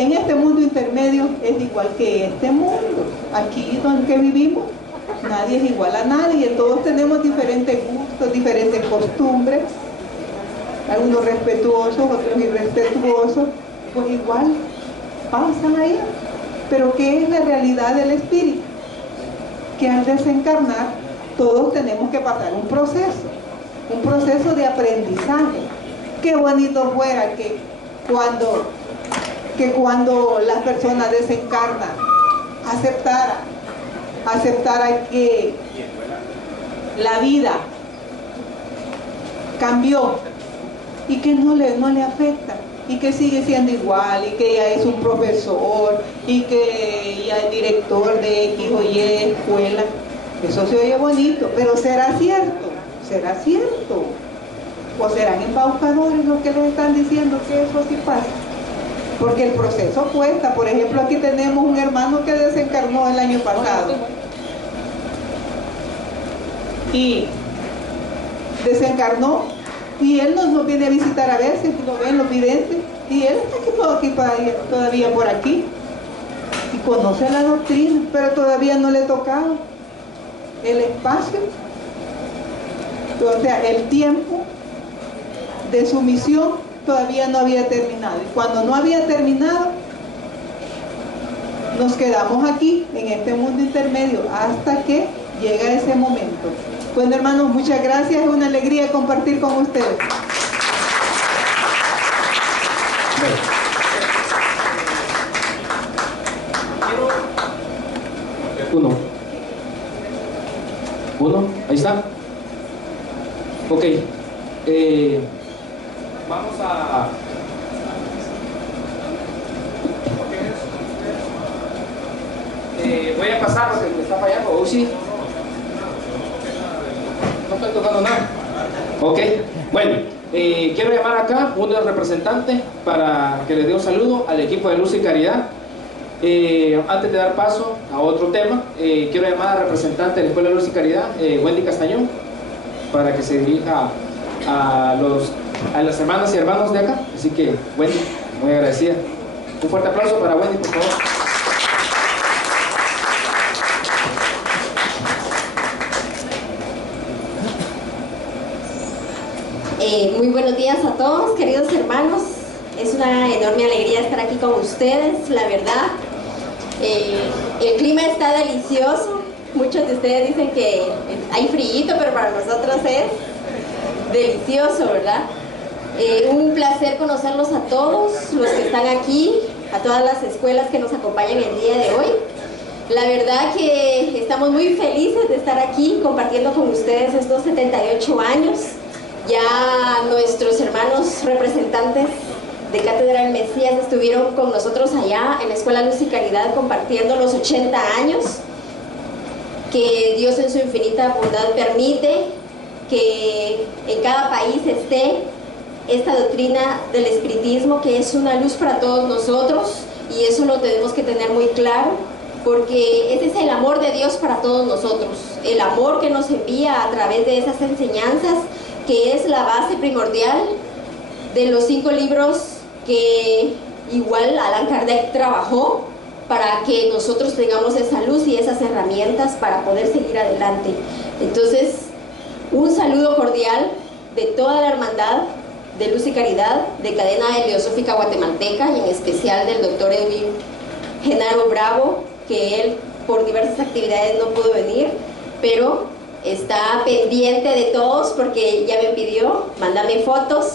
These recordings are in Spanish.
en este mundo intermedio es igual que este mundo. Aquí donde vivimos, nadie es igual a nadie, todos tenemos diferentes gustos, diferentes costumbres, algunos respetuosos, otros irrespetuosos, pues igual pasan ahí. Pero ¿qué es la realidad del espíritu? Que al desencarnar todos tenemos que pasar un proceso de aprendizaje. Qué bonito fuera que cuando las personas desencarnan aceptara que la vida cambió y que no le afecta, y que sigue siendo igual, y que ya es un profesor, y que ya es director de X o Y escuela. Eso se oye bonito, pero ¿será cierto? ¿Será cierto? ¿O serán embaucadores los que les están diciendo que eso sí pasa? Porque el proceso cuesta. Por ejemplo, aquí tenemos un hermano que desencarnó el año pasado. Y desencarnó, y él nos viene a visitar a veces, lo ven los videntes, y él está aquí todavía por aquí, y conoce la doctrina, pero todavía no le tocaba el espacio, o sea, el tiempo de su misión todavía no había terminado. Y cuando no había terminado, nos quedamos aquí en este mundo intermedio hasta que llega ese momento. Bueno, hermanos, muchas gracias, es una alegría compartir con ustedes. Uno, ahí está. Ok, vamos a... voy a pasar lo que me está fallando. ¿O sí? No estoy tocando nada. Ok, bueno, quiero llamar acá uno de los representantes para que les dé un saludo al equipo de Luz y Caridad. Antes de dar paso a otro tema, quiero llamar a la representante de la Escuela de Luz y Caridad, Wendy Castañón, para que se dirija a las hermanas y hermanos de acá. Así que, Wendy, muy agradecida. Un fuerte aplauso para Wendy, por favor. Muy buenos días a todos, queridos hermanos. Es una enorme alegría estar aquí con ustedes, la verdad. El clima está delicioso. Muchos de ustedes dicen que hay frío, pero para nosotros es delicioso, ¿verdad? Un placer conocerlos a todos los que están aquí, a todas las escuelas que nos acompañan el día de hoy. La verdad que estamos muy felices de estar aquí compartiendo con ustedes estos 78 años. Ya nuestros hermanos representantes de Cátedra del Mesías estuvieron con nosotros allá en la Escuela Luz y Caridad compartiendo los 80 años. Que Dios en su infinita bondad permite que en cada país esté esta doctrina del espiritismo, que es una luz para todos nosotros, y eso lo tenemos que tener muy claro, porque ese es el amor de Dios para todos nosotros, el amor que nos envía a través de esas enseñanzas, que es la base primordial de los 5 libros que igual Allan Kardec trabajó para que nosotros tengamos esa luz y esas herramientas para poder seguir adelante. Entonces, un saludo cordial de toda la hermandad de Luz y Caridad, de Cadena Heliosófica Guatemalteca, y en especial del doctor Edwin Genaro Bravo, que él por diversas actividades no pudo venir, pero está pendiente de todos porque ya me pidió, mándame fotos,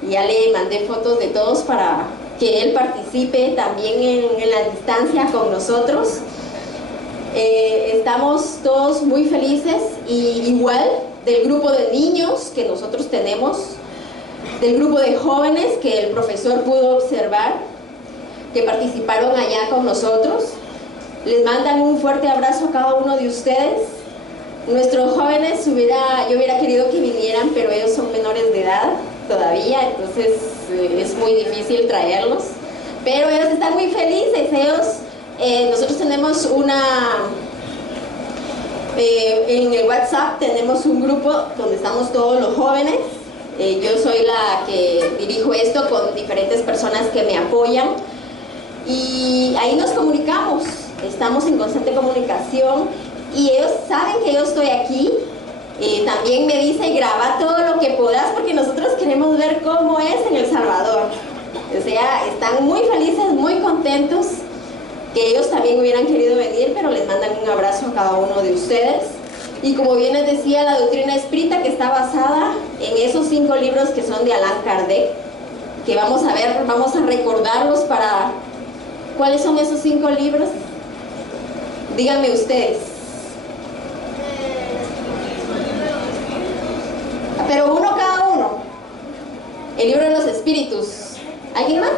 y ya le mandé fotos de todos para que él participe también en la distancia con nosotros. Estamos todos muy felices, y igual del grupo de niños que nosotros tenemos, del grupo de jóvenes que el profesor pudo observar, que participaron allá con nosotros. Les mandan un fuerte abrazo a cada uno de ustedes. Nuestros jóvenes yo hubiera querido que vinieran, pero ellos son menores de edad todavía, entonces es muy difícil traerlos, pero ellos están muy felices. Nosotros tenemos en el WhatsApp tenemos un grupo donde estamos todos los jóvenes. Yo soy la que dirijo esto con diferentes personas que me apoyan, y ahí nos comunicamos, estamos en constante comunicación y ellos saben que yo estoy aquí. También me dice, graba todo lo que puedas porque nosotros queremos ver cómo es en El Salvador. O sea, están muy felices, muy contentos, que ellos también hubieran querido venir, pero les mandan un abrazo a cada uno de ustedes. Y como bien les decía, la doctrina espírita, que está basada en esos 5 libros que son de Allan Kardec, que vamos a ver, vamos a recordarlos para... ¿Cuáles son esos 5 libros? Díganme ustedes. Pero uno cada uno. El libro de los espíritus. ¿Alguien más?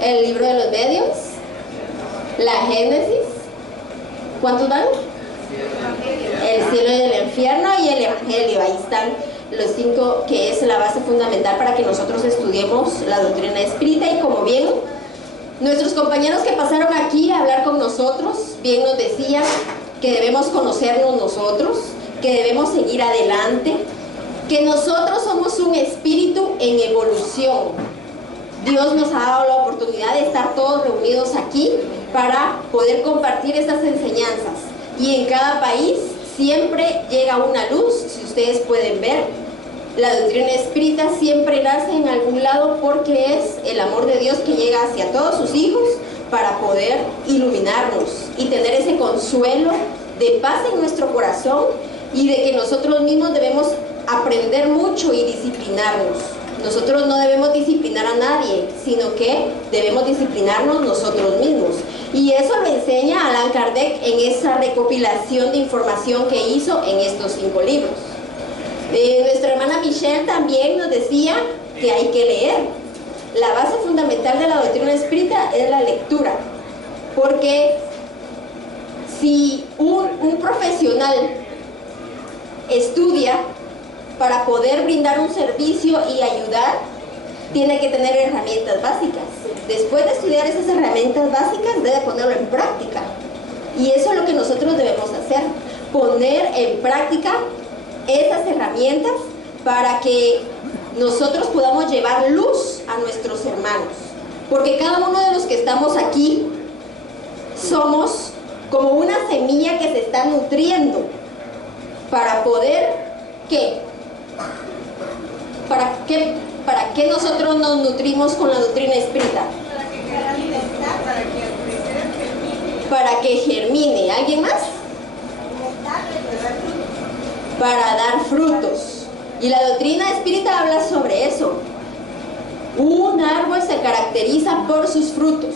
El libro de los medios. La Génesis. ¿Cuántos van? El cielo y el infierno y el evangelio. Ahí están los 5, que es la base fundamental para que nosotros estudiemos la doctrina espírita. Y como bien nuestros compañeros que pasaron aquí a hablar con nosotros, bien nos decían que debemos conocernos nosotros, que debemos seguir adelante, que nosotros somos un espíritu en evolución. Dios nos ha dado la oportunidad de estar todos reunidos aquí para poder compartir estas enseñanzas. Y en cada país siempre llega una luz, si ustedes pueden ver. La doctrina espírita siempre nace en algún lado porque es el amor de Dios que llega hacia todos sus hijos para poder iluminarnos y tener ese consuelo de paz en nuestro corazón y de que nosotros mismos debemos aprender mucho y disciplinarnos. Nosotros no debemos disciplinar a nadie, sino que debemos disciplinarnos nosotros mismos. Y eso lo enseña Allan Kardec en esa recopilación de información que hizo en estos 5 libros. Nuestra hermana Michelle también nos decía que hay que leer. La base fundamental de la doctrina espírita es la lectura, porque si un profesional estudia para poder brindar un servicio y ayudar, tiene que tener herramientas básicas. Después de estudiar esas herramientas básicas, debe ponerlo en práctica. Y eso es lo que nosotros debemos hacer, poner en práctica esas herramientas para que nosotros podamos llevar luz a nuestros hermanos. Porque cada uno de los que estamos aquí somos como una semilla que se está nutriendo para poder, ¿qué? ¿Para qué nosotros nos nutrimos con la doctrina espírita? Para que germine. ¿Alguien más? Para dar frutos. Y la doctrina espírita habla sobre eso. Un árbol se caracteriza por sus frutos,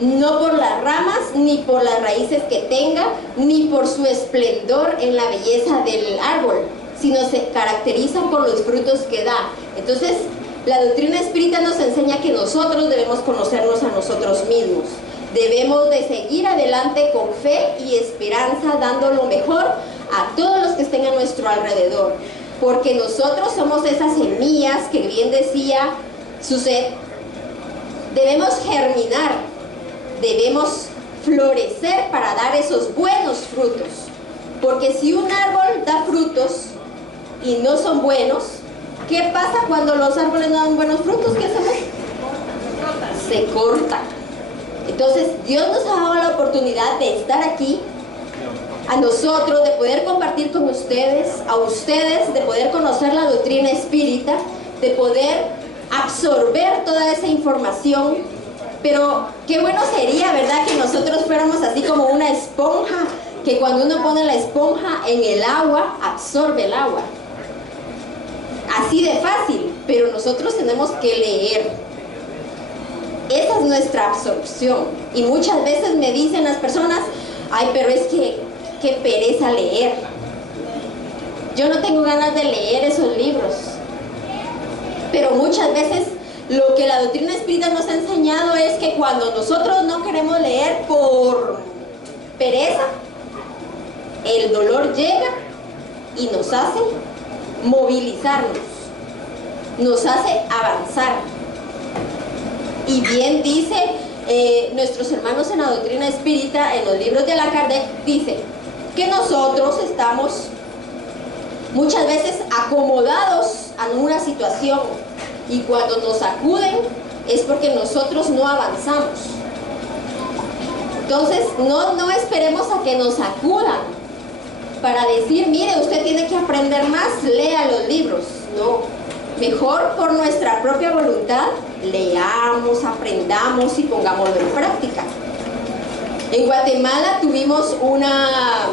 no por las ramas, ni por las raíces que tenga, ni por su esplendor en la belleza del árbol, sino se caracteriza por los frutos que da. Entonces, la doctrina espírita nos enseña que nosotros debemos conocernos a nosotros mismos. Debemos de seguir adelante con fe y esperanza, dando lo mejor a todos los que estén a nuestro alrededor. Porque nosotros somos esas semillas que bien decía Suset. Debemos germinar, debemos florecer para dar esos buenos frutos. Porque si un árbol da frutos y no son buenos, ¿qué pasa cuando los árboles no dan buenos frutos? ¿Qué hacemos? Se cortan. Entonces Dios nos ha dado la oportunidad de estar aquí, a nosotros de poder compartir con ustedes, a ustedes de poder conocer la doctrina espírita, de poder absorber toda esa información. Pero qué bueno sería, ¿verdad?, que nosotros fuéramos así como una esponja, que cuando uno pone la esponja en el agua, absorbe el agua. Así de fácil, pero nosotros tenemos que leer. Esa es nuestra absorción. Y muchas veces me dicen las personas, ay, pero es que qué pereza leer. Yo no tengo ganas de leer esos libros. Pero muchas veces lo que la doctrina espírita nos ha enseñado es que cuando nosotros no queremos leer por pereza, el dolor llega y nos hace movilizarnos, nos hace avanzar. Y bien dice nuestros hermanos en la doctrina espírita, en los libros de Allan Kardec, dice que nosotros estamos muchas veces acomodados a una situación y cuando nos acuden es porque nosotros no avanzamos. Entonces, no esperemos a que nos acudan para decir, mire, usted tiene que aprender más, lea los libros. No, mejor por nuestra propia voluntad, leamos, aprendamos y pongámoslo en práctica. En Guatemala tuvimos una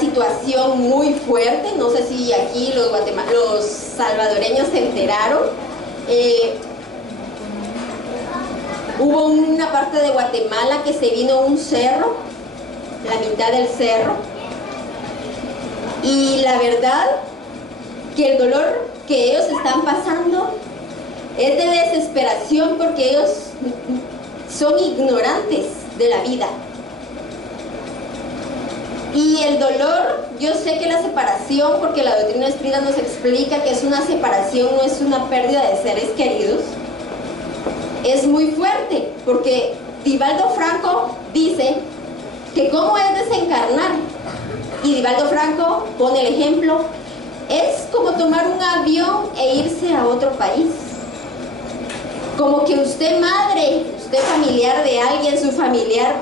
situación muy fuerte, no sé si aquí los salvadoreños se enteraron. Hubo una parte de Guatemala que se vino un cerro, la mitad del cerro, y la verdad que el dolor que ellos están pasando es de desesperación porque ellos son ignorantes de la vida. Y el dolor, yo sé que la separación, porque la doctrina espírita nos explica que es una separación, no es una pérdida de seres queridos, es muy fuerte, porque Divaldo Franco dice que cómo es desencarnar, y Divaldo Franco pone el ejemplo, es como tomar un avión e irse a otro país. Como que usted madre, usted familiar de alguien, su familiar,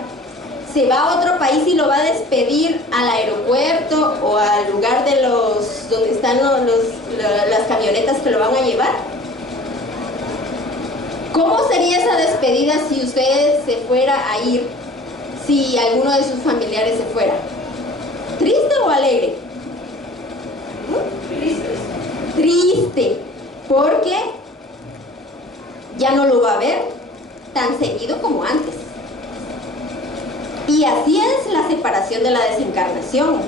se va a otro país y lo va a despedir al aeropuerto o al lugar de donde están las camionetas que lo van a llevar. ¿Cómo sería esa despedida si usted se fuera a ir, si alguno de sus familiares se fuera? ¿Triste o alegre? Triste, porque ya no lo va a ver tan seguido como antes. Y así es la separación de la desencarnación.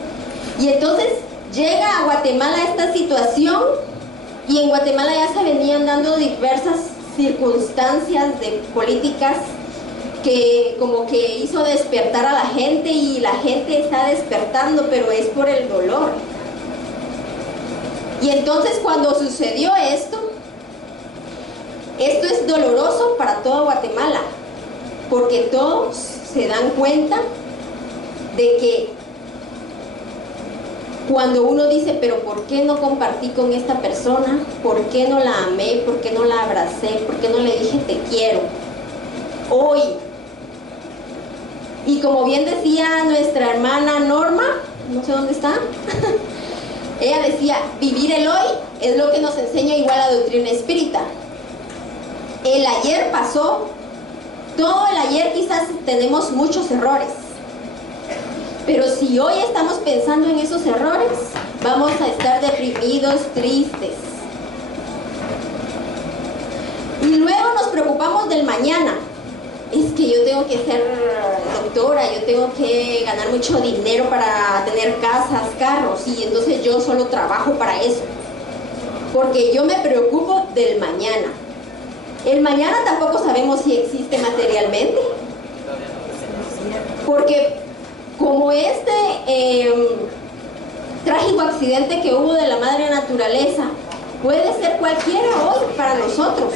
Y entonces llega a Guatemala esta situación, y en Guatemala ya se venían dando diversas circunstancias de políticas que como que hizo despertar a la gente, y la gente está despertando, pero es por el dolor. Y entonces cuando sucedió esto es doloroso para todo Guatemala, porque todos se dan cuenta de que cuando uno dice, pero ¿por qué no compartí con esta persona? ¿Por qué no la amé? ¿Por qué no la abracé? ¿Por qué no le dije te quiero? Hoy. Y como bien decía nuestra hermana Norma, no sé dónde está, ella decía, vivir el hoy es lo que nos enseña igual la doctrina espírita. El ayer pasó, todo el ayer quizás tenemos muchos errores, pero si hoy estamos pensando en esos errores, vamos a estar deprimidos, tristes. Y luego nos preocupamos del mañana. Es que yo tengo que ser doctora, yo tengo que ganar mucho dinero para tener casas, carros, y entonces yo solo trabajo para eso, porque yo me preocupo del mañana. El mañana tampoco sabemos si existe materialmente, porque como este trágico accidente que hubo de la madre naturaleza, puede ser cualquiera hoy para nosotros.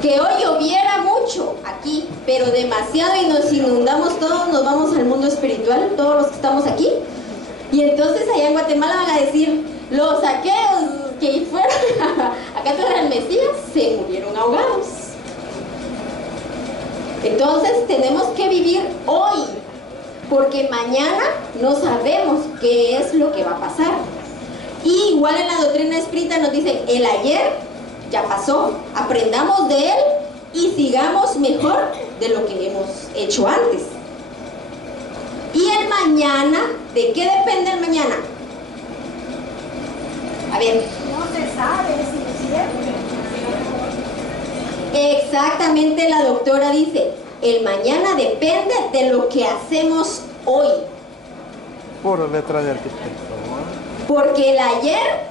Que hoy lloviera mucho aquí, pero demasiado, y nos inundamos todos, nos vamos al mundo espiritual, todos los que estamos aquí. Y entonces allá en Guatemala van a decir, los aqueos que fueron a cátedra del Mesías se murieron ahogados. Entonces tenemos que vivir hoy, porque mañana no sabemos qué es lo que va a pasar. Y igual en la doctrina espírita nos dicen, el ayer ya pasó, aprendamos de él y sigamos mejor de lo que hemos hecho antes. Y el mañana, ¿de qué depende el mañana? A ver. No se sabe si es cierto. Exactamente, la doctora dice, el mañana depende de lo que hacemos hoy. Pura letra de arquitecto. Porque el ayer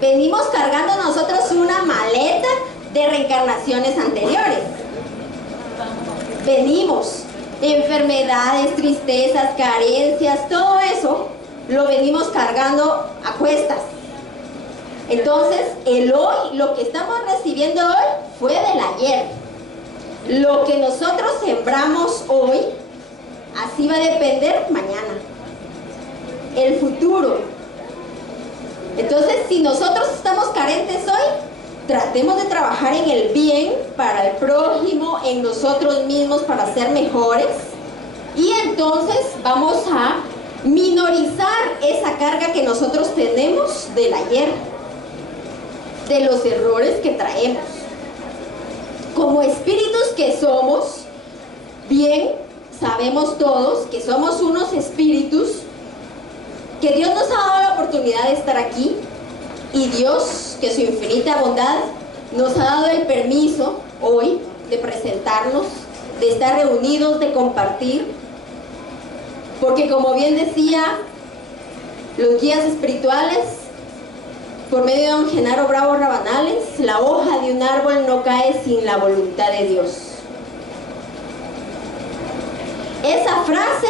venimos cargando nosotros una maleta de reencarnaciones anteriores. Venimos, enfermedades, tristezas, carencias, todo eso lo venimos cargando a cuestas. Entonces, el hoy, lo que estamos recibiendo hoy, fue del ayer. Lo que nosotros sembramos hoy, así va a depender mañana. El futuro. Entonces, si nosotros estamos carentes hoy, tratemos de trabajar en el bien para el prójimo, en nosotros mismos para ser mejores, y entonces vamos a minorizar esa carga que nosotros tenemos del ayer, de los errores que traemos. Como espíritus que somos, bien sabemos todos que somos unos espíritus, que Dios nos ha dado la oportunidad de estar aquí, y Dios, que su infinita bondad, nos ha dado el permiso hoy de presentarnos, de estar reunidos, de compartir, porque como bien decía los guías espirituales, por medio de don Genaro Bravo Rabanales, la hoja de un árbol no cae sin la voluntad de Dios. Esa frase,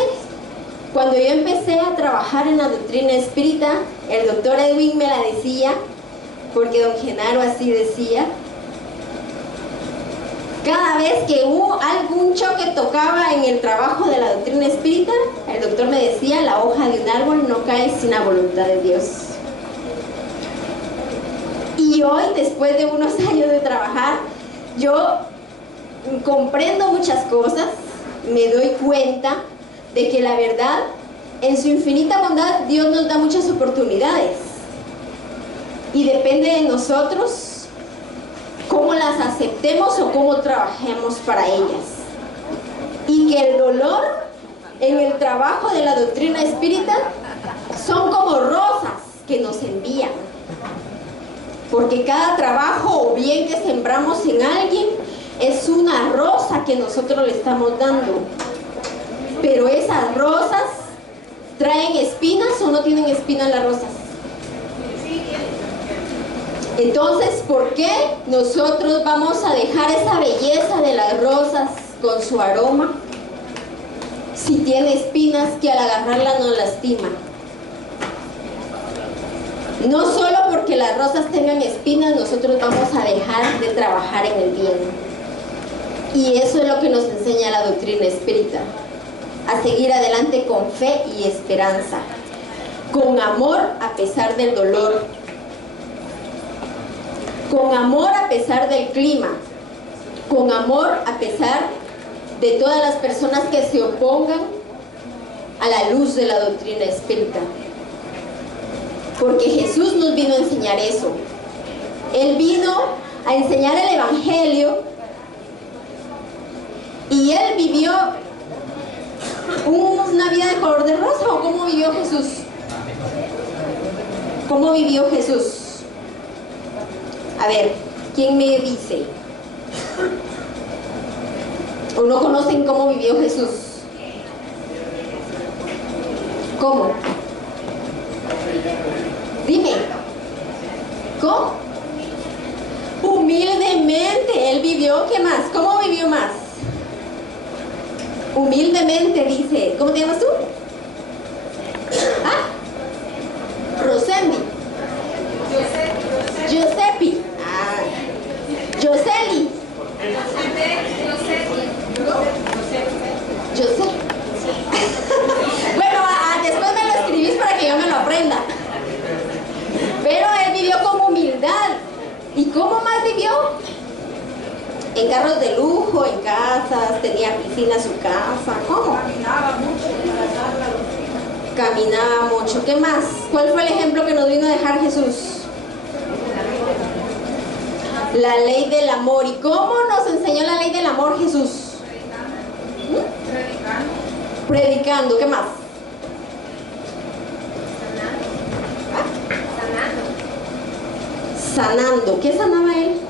cuando yo empecé a trabajar en la doctrina espírita, el doctor Edwin me la decía, porque don Genaro así decía. Cada vez que hubo algún choque tocaba en el trabajo de la doctrina espírita, el doctor me decía, la hoja de un árbol no cae sin la voluntad de Dios. Y hoy, después de unos años de trabajar, yo comprendo muchas cosas, me doy cuenta de que la verdad, en su infinita bondad, Dios nos da muchas oportunidades. Y depende de nosotros cómo las aceptemos o cómo trabajemos para ellas. Y que el dolor en el trabajo de la doctrina espírita son como rosas que nos envían. Porque cada trabajo o bien que sembramos en alguien es una rosa que nosotros le estamos dando. Pero esas rosas traen espinas o no tienen espinas las rosas. Entonces, ¿por qué nosotros vamos a dejar esa belleza de las rosas con su aroma si tiene espinas que al agarrarla nos lastima? No solo porque las rosas tengan espinas nosotros vamos a dejar de trabajar en el bien. Y eso es lo que nos enseña la doctrina espírita, a seguir adelante con fe y esperanza, con amor a pesar del dolor, con amor a pesar del clima, con amor a pesar de todas las personas que se opongan a la luz de la doctrina espírita. Porque Jesús nos vino a enseñar eso. Él vino a enseñar el Evangelio y Él vivió una vida de color de rosa. ¿O cómo vivió Jesús? ¿Cómo vivió Jesús? A ver, ¿quién me dice? ¿O no conocen cómo vivió Jesús? ¿Cómo? Dime. ¿Cómo? Humildemente. Él vivió, ¿qué más? ¿Cómo vivió más? Humildemente, dice. ¿Cómo te llamas tú? ¿Ah? Rosendi. Giuseppe. Ah. Yoseli. José. Bueno, después me lo escribís para que yo me lo aprenda. Pero él vivió con humildad. ¿Y cómo más vivió? En carros de lujo, en casas, tenía piscina en su casa. ¿Cómo? Caminaba mucho. ¿Qué más? ¿Cuál fue el ejemplo que nos vino a dejar Jesús? La ley del amor. ¿Y cómo nos enseñó la ley del amor Jesús? Predicando. ¿Qué más? Sanando. ¿Qué sanaba él?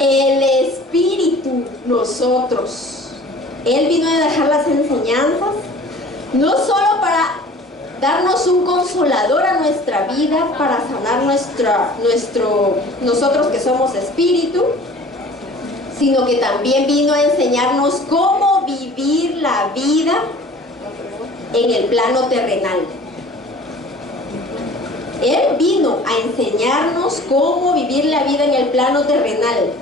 El espíritu, nosotros. Él vino a dejar las enseñanzas, no solo para darnos un consolador a nuestra vida, para sanar nosotros que somos espíritu, sino que también vino a enseñarnos cómo vivir la vida en el plano terrenal. Él vino a enseñarnos cómo vivir la vida en el plano terrenal.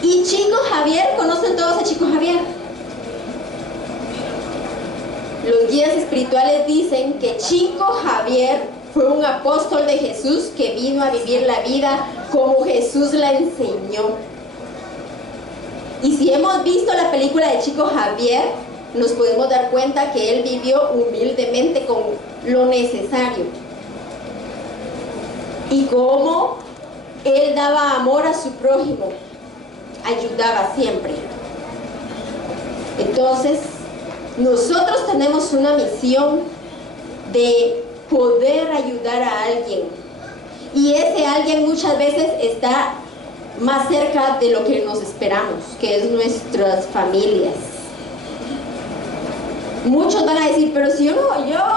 Y Chico Javier, ¿conocen todos a Chico Javier? Los guías espirituales dicen que Chico Javier fue un apóstol de Jesús que vino a vivir la vida como Jesús la enseñó. Y si hemos visto la película de Chico Javier, nos podemos dar cuenta que él vivió humildemente con lo necesario. Y cómo él daba amor a su prójimo, ayudaba siempre. Entonces, nosotros tenemos una misión de poder ayudar a alguien. Y ese alguien muchas veces está más cerca de lo que nos esperamos, que es nuestras familias. Muchos van a decir, pero si yo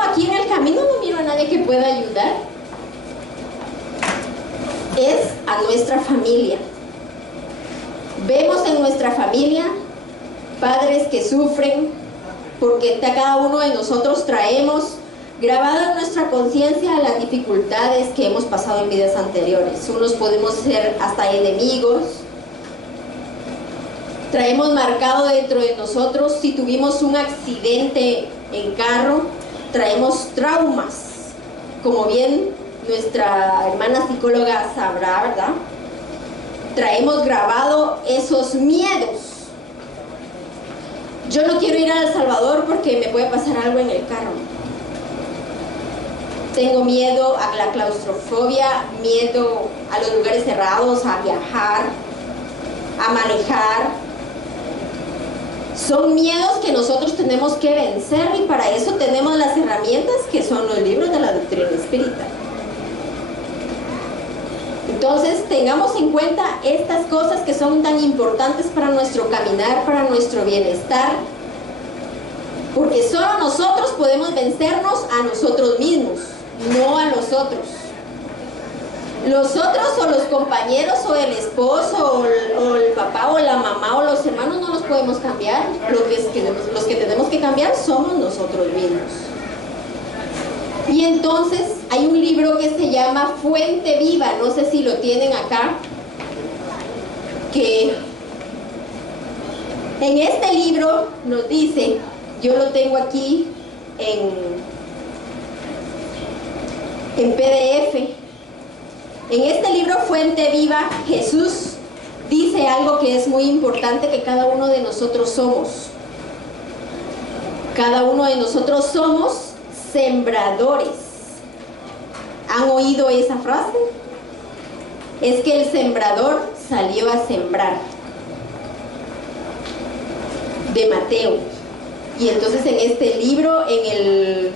aquí en el camino no miro a nadie que pueda ayudar. Es a nuestra familia. Vemos en nuestra familia padres que sufren porque cada uno de nosotros traemos grabada en nuestra conciencia las dificultades que hemos pasado en vidas anteriores. Unos podemos ser hasta enemigos. Traemos marcado dentro de nosotros, si tuvimos un accidente en carro, traemos traumas, como bien nuestra hermana psicóloga sabrá, ¿verdad? Traemos grabado esos miedos. Yo no quiero ir a El Salvador porque me puede pasar algo en el carro. Tengo miedo a la claustrofobia, miedo a los lugares cerrados, a viajar, a manejar. Son miedos que nosotros tenemos que vencer y para eso tenemos las herramientas que son los libros de la doctrina espírita. Entonces tengamos en cuenta estas cosas que son tan importantes para nuestro caminar, para nuestro bienestar, porque solo nosotros podemos vencernos a nosotros mismos, no a los otros. Los otros o los compañeros o el esposo o el papá o la mamá o los hermanos no los podemos cambiar. Los que tenemos que cambiar somos nosotros mismos. Y entonces hay un libro que se llama Fuente Viva, no sé si lo tienen acá, que en este libro nos dice, yo lo tengo aquí en PDF. En este libro Fuente Viva, Jesús dice algo que es muy importante, que cada uno de nosotros somos. Cada uno de nosotros somos sembradores. ¿Han oído esa frase? Es que el sembrador salió a sembrar. De Mateo. Y entonces en este libro, en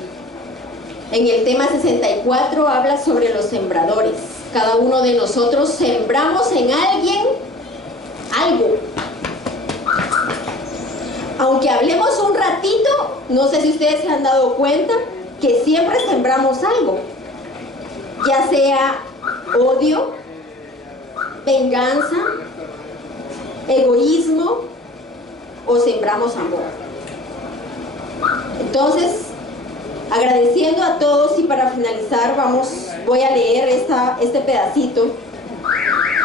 el tema 64, habla sobre los sembradores. Cada uno de nosotros sembramos en alguien algo. Aunque hablemos un ratito, no sé si ustedes se han dado cuenta que siempre sembramos algo, ya sea odio, venganza, egoísmo o sembramos amor. Entonces, agradeciendo a todos y para finalizar voy a leer este pedacito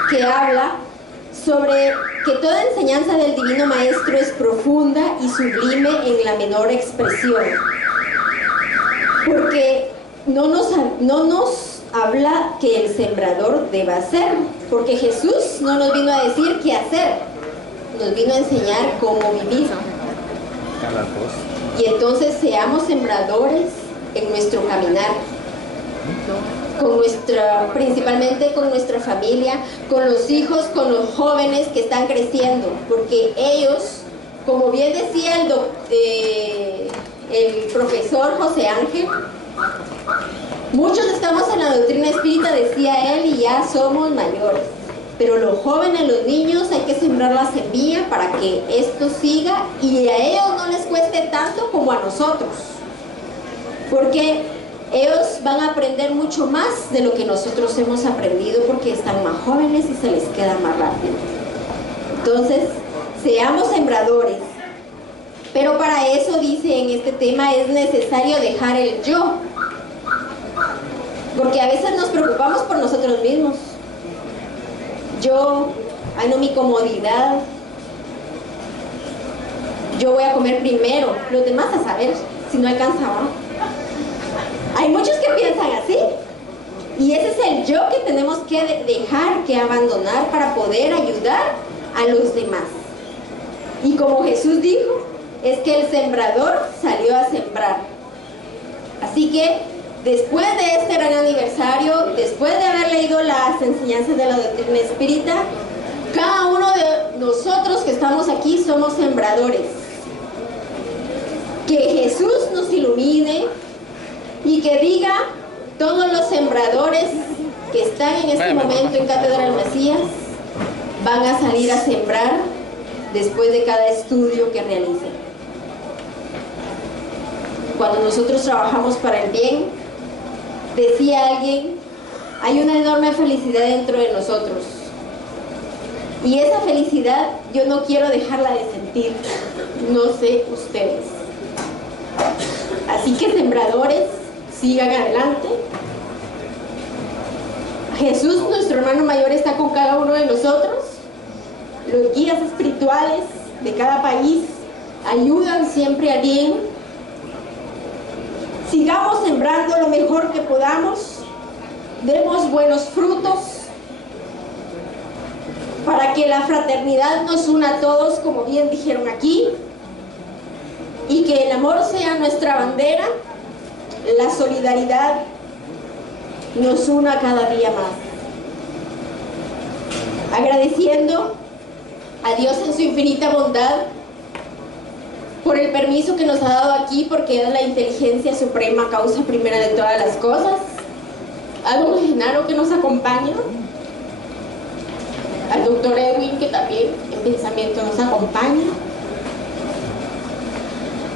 que habla sobre que toda enseñanza del Divino Maestro es profunda y sublime en la menor expresión, porque no nos habla que el sembrador deba hacer, porque Jesús no nos vino a decir qué hacer, nos vino a enseñar cómo vivir. Y entonces seamos sembradores en nuestro caminar, principalmente con nuestra familia, con los hijos, con los jóvenes que están creciendo, porque ellos, como bien decía el profesor José Ángel, muchos estamos en la doctrina espírita, decía él, y ya somos mayores, pero los jóvenes, los niños, hay que sembrar la semilla para que esto siga y a ellos no les cueste tanto como a nosotros, porque ellos van a aprender mucho más de lo que nosotros hemos aprendido porque están más jóvenes y se les queda más rápido. Entonces, seamos sembradores. Pero para eso, dice en este tema, es necesario dejar el yo. Porque a veces nos preocupamos por nosotros mismos. Yo, no, mi comodidad. Yo voy a comer primero, los demás a saber si no alcanzaba. Hay muchos que piensan así. Y ese es el yo que tenemos que dejar, que abandonar para poder ayudar a los demás. Y como Jesús dijo, es que el sembrador salió a sembrar. Así que después de este gran aniversario, después de haber leído las enseñanzas de la doctrina espírita, cada uno de nosotros que estamos aquí somos sembradores. Que Jesús nos ilumine y que diga: todos los sembradores que están en este momento en Catedral Mesías van a salir a sembrar después de cada estudio que realicen. Cuando nosotros trabajamos para el bien, decía alguien, hay una enorme felicidad dentro de nosotros. Y esa felicidad yo no quiero dejarla de sentir, no sé ustedes. Así que sembradores, sigan adelante. Jesús, nuestro hermano mayor, está con cada uno de nosotros. Los guías espirituales de cada país ayudan siempre al bien. Sigamos sembrando lo mejor que podamos. Demos buenos frutos para que la fraternidad nos una a todos, como bien dijeron aquí, y que el amor sea nuestra bandera. La solidaridad nos una cada día más. Agradeciendo a Dios en su infinita bondad por el permiso que nos ha dado aquí, porque es la inteligencia suprema, causa primera de todas las cosas. A don Genaro, que nos acompaña, al doctor Edwin, que también en pensamiento nos acompaña.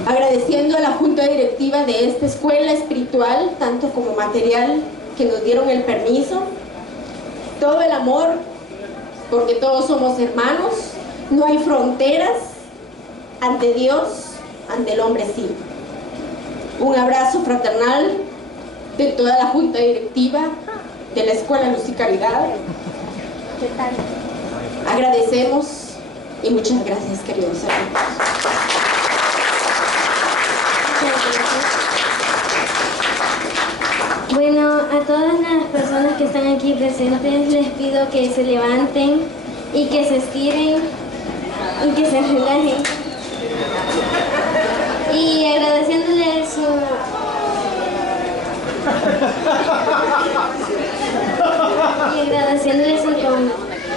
Agradeciendo a la junta directiva de esta escuela espiritual, tanto como material, que nos dieron el permiso. Todo el amor, porque todos somos hermanos, no hay fronteras ante Dios, ante el hombre sí. Un abrazo fraternal de toda la junta directiva de la Escuela Luz y Caridad. ¿Qué tal? Agradecemos y muchas gracias, queridos hermanos. Bueno, a todas las personas que están aquí presentes les pido que se levanten y que se estiren y que se relajen. Y agradeciéndoles su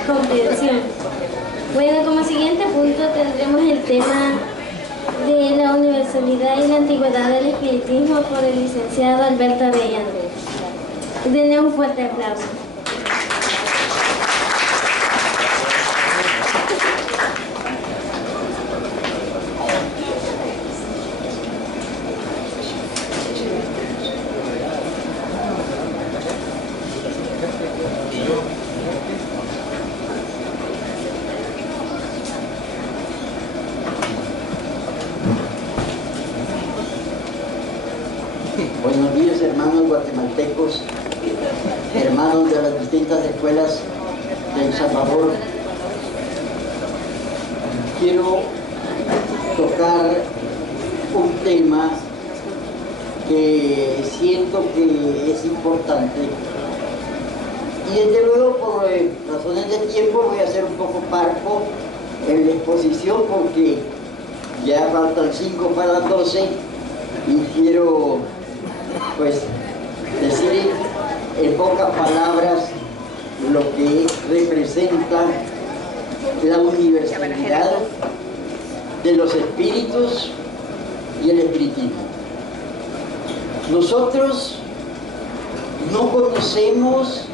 comprensión. Bueno, como siguiente punto tendremos el tema de la universalidad y la antigüedad del espiritismo por el licenciado Alberto Arellano. Denle un fuerte aplauso. Buenos días, hermanos guatemaltecos, hermanos de las distintas escuelas de El Salvador. Quiero tocar un tema que siento que es importante, y desde luego por razones de tiempo voy a ser un poco parco en la exposición, porque ya faltan 5 para las 12 y quiero pues decir en pocas palabras lo que representa la universalidad de los espíritus y el espiritismo. Nosotros no conocemos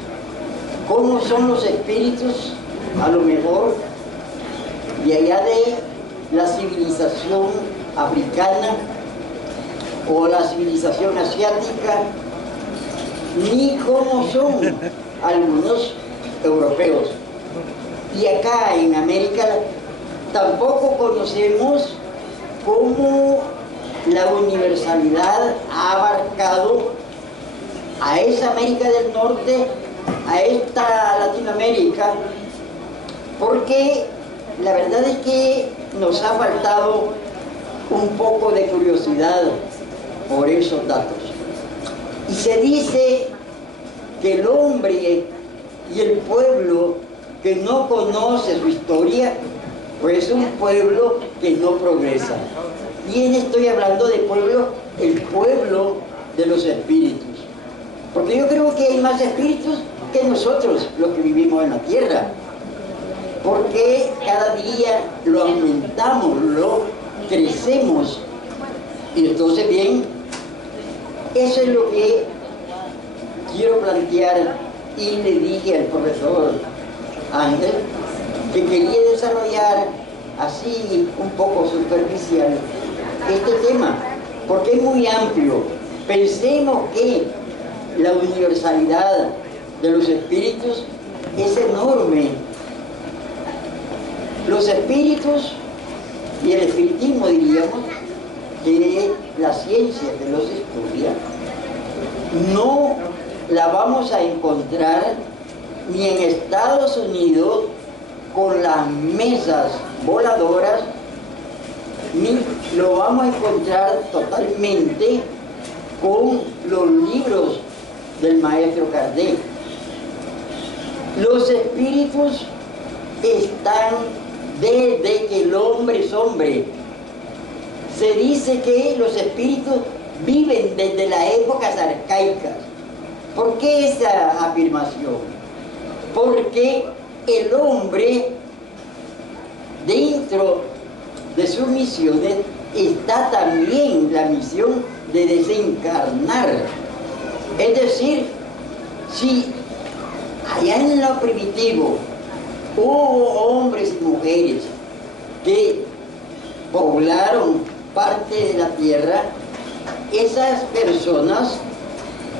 cómo son los espíritus, a lo mejor de allá de la civilización africana o la civilización asiática, ni cómo son algunos europeos. Y acá en América tampoco conocemos cómo la universalidad ha abarcado a esa América del Norte, a esta Latinoamérica, porque la verdad es que nos ha faltado un poco de curiosidad por esos datos. Y se dice que el hombre y el pueblo que no conoce su historia, pues es un pueblo que no progresa. Y estoy hablando de pueblo, el pueblo de los espíritus. Porque yo creo que hay más espíritus que nosotros, los que vivimos en la tierra. Porque cada día lo aumentamos, lo crecemos. Y entonces, bien, eso es lo que quiero plantear. Y le dije al profesor Ángel que quería desarrollar así un poco superficial este tema, porque es muy amplio. Pensemos que la universalidad de los espíritus es enorme. Los espíritus y el espiritismo, diríamos, que la ciencia que los estudia, no la vamos a encontrar ni en Estados Unidos con las mesas voladoras, ni lo vamos a encontrar totalmente con los libros del maestro Kardec. Los espíritus están desde que el hombre es hombre. Se dice que los espíritus viven desde las épocas arcaicas. ¿Por qué esa afirmación? Porque el hombre, dentro de sus misiones, está también la misión de desencarnar. Es decir, si allá en lo primitivo hubo hombres y mujeres que poblaron parte de la tierra, esas personas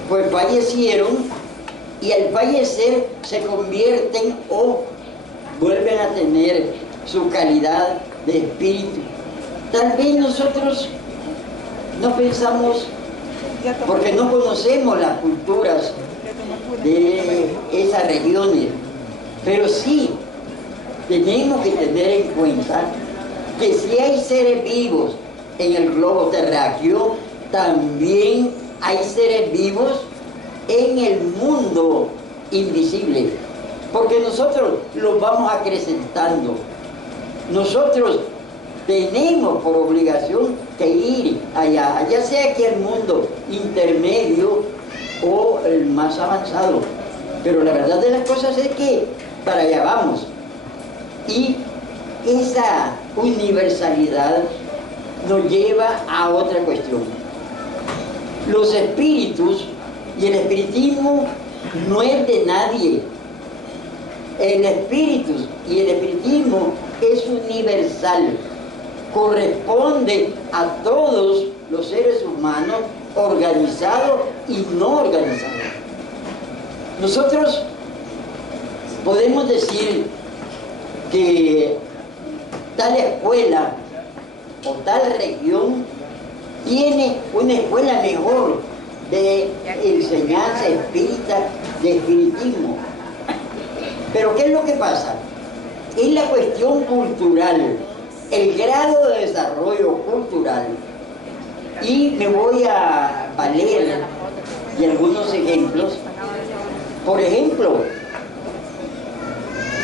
pues fallecieron, y al fallecer se convierten o vuelven a tener su calidad de espíritu. Tal vez nosotros no pensamos, porque no conocemos las culturas de esas regiones, pero sí tenemos que tener en cuenta que si hay seres vivos en el globo terráqueo, también hay seres vivos en el mundo invisible, porque nosotros los vamos acrecentando. Nosotros tenemos por obligación que ir allá, ya sea que el mundo intermedio o el más avanzado, pero la verdad de las cosas es que para allá vamos. Y esa universalidad nos lleva a otra cuestión. Los espíritus y el espiritismo no es de nadie. El espíritu y el espiritismo es universal, corresponde a todos los seres humanos, organizados y no organizados. Nosotros podemos decir que tal escuela o tal región tiene una escuela mejor de enseñanza espírita, de espiritismo. Pero ¿qué es lo que pasa? Es la cuestión cultural, el grado de desarrollo cultural. Y me voy a valer de algunos ejemplos. Por ejemplo,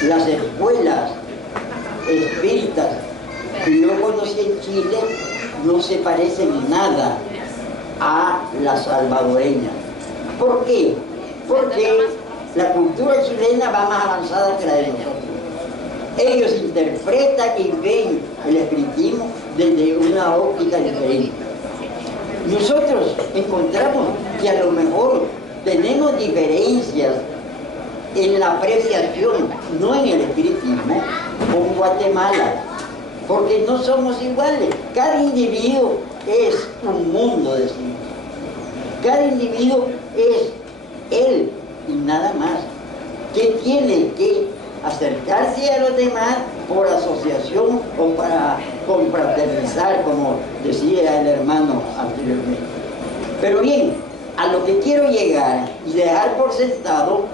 las escuelas espíritas que yo conocí en Chile no se parecen nada a la salvadoreña. ¿Por qué? Porque la cultura chilena va más avanzada que la de nosotros. Ellos interpretan y ven el espiritismo desde una óptica diferente. Nosotros encontramos que a lo mejor tenemos diferencias en la apreciación, no en el espiritismo, con Guatemala, porque no somos iguales. Cada individuo es un mundo de sí. Cada individuo es él y nada más, que tiene que acercarse a los demás por asociación o para confraternizar, como decía el hermano anteriormente. Pero bien, a lo que quiero llegar y dejar por sentado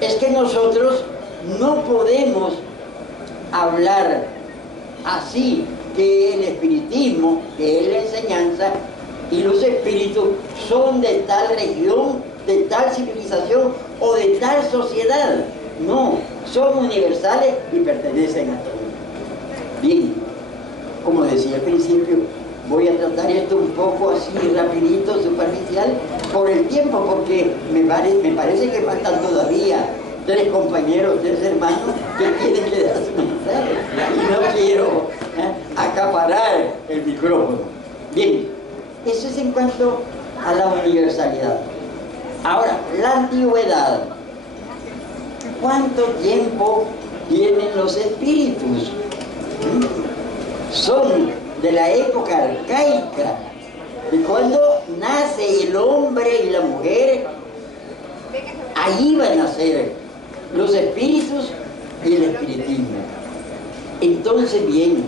es que nosotros no podemos hablar así, que el espiritismo, que es la enseñanza, y los espíritus son de tal región, de tal civilización o de tal sociedad. No, son universales y pertenecen a todos. Bien, como decía al principio, voy a tratar esto un poco así rapidito, superficial, por el tiempo, porque me parece que faltan todavía 3 compañeros, 3 hermanos que tienen que dar su mensaje. Y no quiero acaparar el micrófono. Bien, eso es en cuanto a la universalidad. Ahora, la antigüedad. ¿Cuánto tiempo tienen los espíritus? Son de la época arcaica, de cuando nace el hombre y la mujer. Allí van a nacer los espíritus y el espiritismo. Entonces, bien,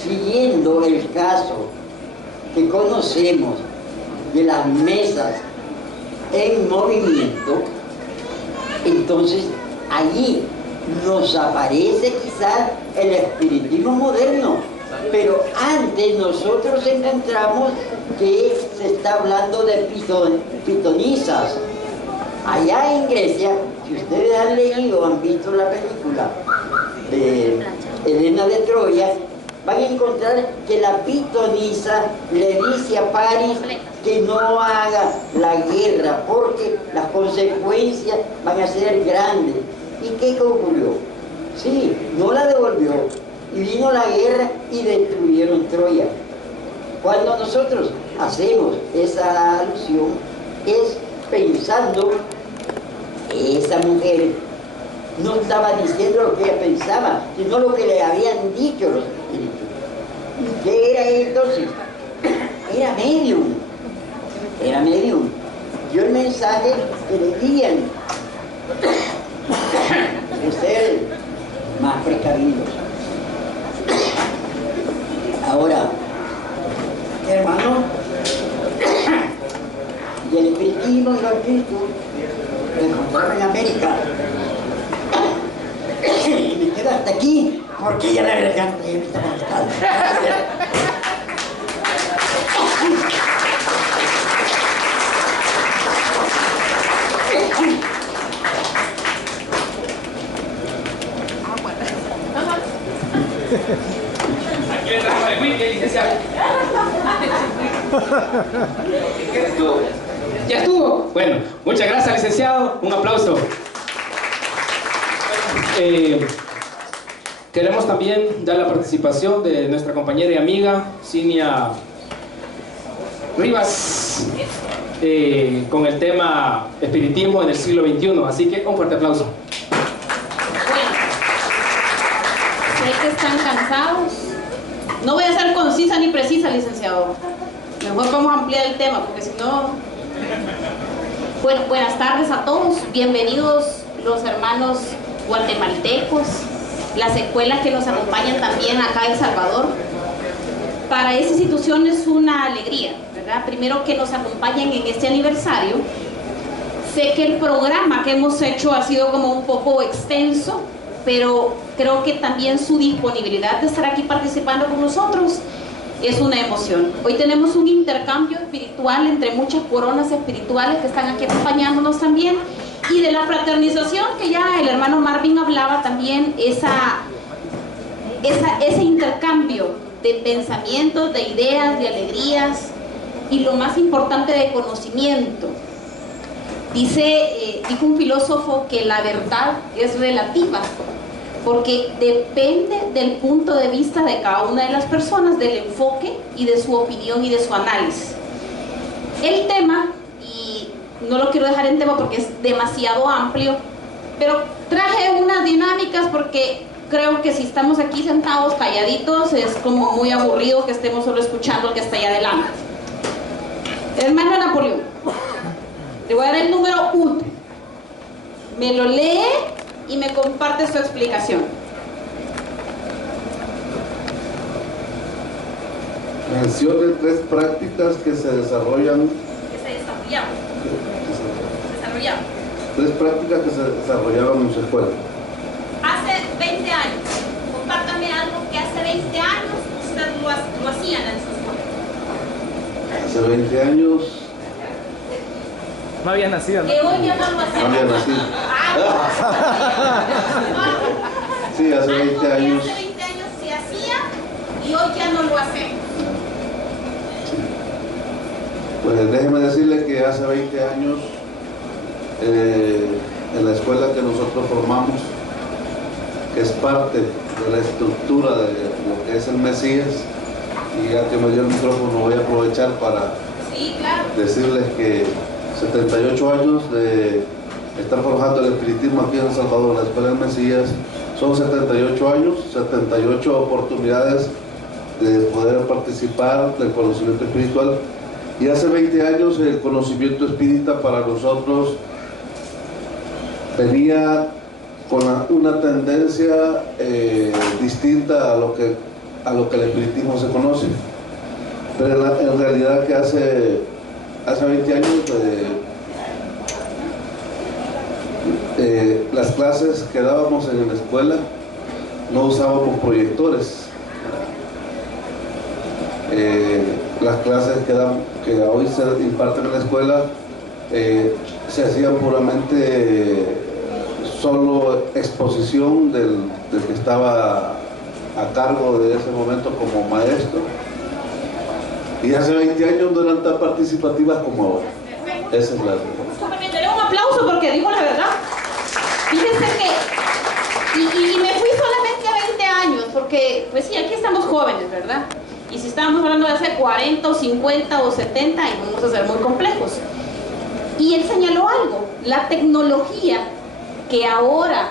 siguiendo el caso que conocemos de las mesas en movimiento, entonces allí nos aparece quizás el espiritismo moderno, pero antes nosotros encontramos que se está hablando de pitonisas. Allá en Grecia, si ustedes han leído o han visto la película de Helena de Troya, van a encontrar que la pitonisa le dice a París que no haga la guerra porque las consecuencias van a ser grandes. ¿Y qué ocurrió? Sí, no la devolvió y vino la guerra y destruyeron Troya. Cuando nosotros hacemos esa alusión es pensando que esa mujer no estaba diciendo lo que ella pensaba, sino lo que le habían dicho los espíritus. ¿Qué era entonces? Era medium. Era medium. Dio el mensaje que le dirían de ser más precavidos. Ahora, hermano, y el espiritismo y los espíritus lo encontraron en América. Y me quedo hasta aquí porque ya la garganta ya me está molestando. Aquí le trajo el wiki, licenciado. ¿Ya estuvo? Bueno, muchas gracias, licenciado. Un aplauso. Queremos también dar la participación de nuestra compañera y amiga Cinia Rivas con el tema espiritismo en el siglo XXI. Así que un fuerte aplauso. Sé que están cansados. No voy a ser concisa ni precisa, licenciado. Mejor vamos a ampliar el tema, porque si no... Bueno, buenas tardes a todos. Bienvenidos los hermanos guatemaltecos, las escuelas que nos acompañan también acá en El Salvador. Para esta institución es una alegría, ¿verdad? Primero que nos acompañen en este aniversario. Sé que el programa que hemos hecho ha sido como un poco extenso, pero creo que también su disponibilidad de estar aquí participando con nosotros es una emoción. Hoy tenemos un intercambio espiritual entre muchas coronas espirituales que están aquí acompañándonos también, y de la fraternización que ya el hermano Marvin hablaba también, ese intercambio de pensamientos, de ideas, de alegrías y lo más importante, de conocimiento. Dijo un filósofo que la verdad es relativa, porque depende del punto de vista de cada una de las personas, del enfoque y de su opinión y de su análisis. El tema, y no lo quiero dejar en tema porque es demasiado amplio, pero traje unas dinámicas porque creo que si estamos aquí sentados calladitos es como muy aburrido que estemos solo escuchando al que está allá adelante. Hermano Napoleón, le voy a dar el número 1. Me lo lee y me comparte su explicación. Mencione 3 prácticas que se desarrollan. Desarrollamos. 3 prácticas que se desarrollaron en su escuela. Hace 20 años. Compártame algo que hace 20 años ustedes lo hacían en su escuela. Hace 20 años No había nacido, ¿no? Que hoy ya no lo hacemos. no había nacido. Sí, hace 20 años. Hace 20 años se hacía y hoy ya no lo hacemos. Pues déjeme decirle que hace 20 años en la escuela que nosotros formamos, que es parte de la estructura de lo que es el Mesías, y ya que me dio el micrófono voy a aprovechar para decirles que 78 años de estar forjando el espiritismo aquí en El Salvador, en la escuela del Mesías, son 78 años, 78 oportunidades de poder participar del conocimiento espiritual. Y hace 20 años el conocimiento espírita para nosotros venía con una tendencia distinta a lo que el espiritismo se conoce. Pero en realidad que hace 20 años las clases que dábamos en la escuela no usábamos proyectores. Las clases que hoy se imparten en la escuela se hacían puramente solo exposición del que estaba a cargo de ese momento como maestro, y hace 20 años no eran tan participativas como ahora. Esa es la verdad. Me daré un aplauso porque dijo la verdad. Fíjense que y me fui solamente a 20 años porque pues sí, aquí estamos jóvenes, ¿verdad? Y si estábamos hablando de hace 40 o 50 o 70, y vamos a ser muy complejos. Y él señaló algo: la tecnología que ahora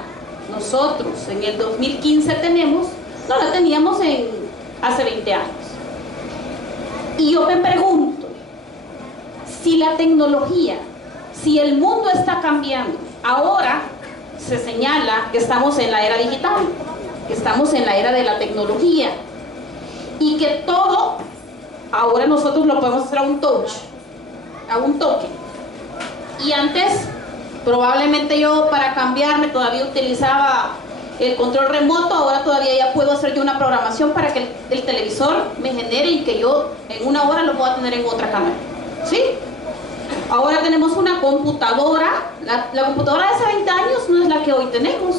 nosotros en el 2015 tenemos, no la teníamos hace 20 años. Y yo me pregunto, si la tecnología, si el mundo está cambiando, ahora se señala que estamos en la era digital, que estamos en la era de la tecnología, y que todo ahora nosotros lo podemos hacer a un touch, a un toque. Y antes probablemente yo para cambiarme todavía utilizaba el control remoto, ahora todavía ya puedo hacer yo una programación para que el televisor me genere y que yo en una hora lo pueda tener en otra cámara, ¿sí? Ahora tenemos una computadora, la computadora de hace 20 años no es la que hoy tenemos.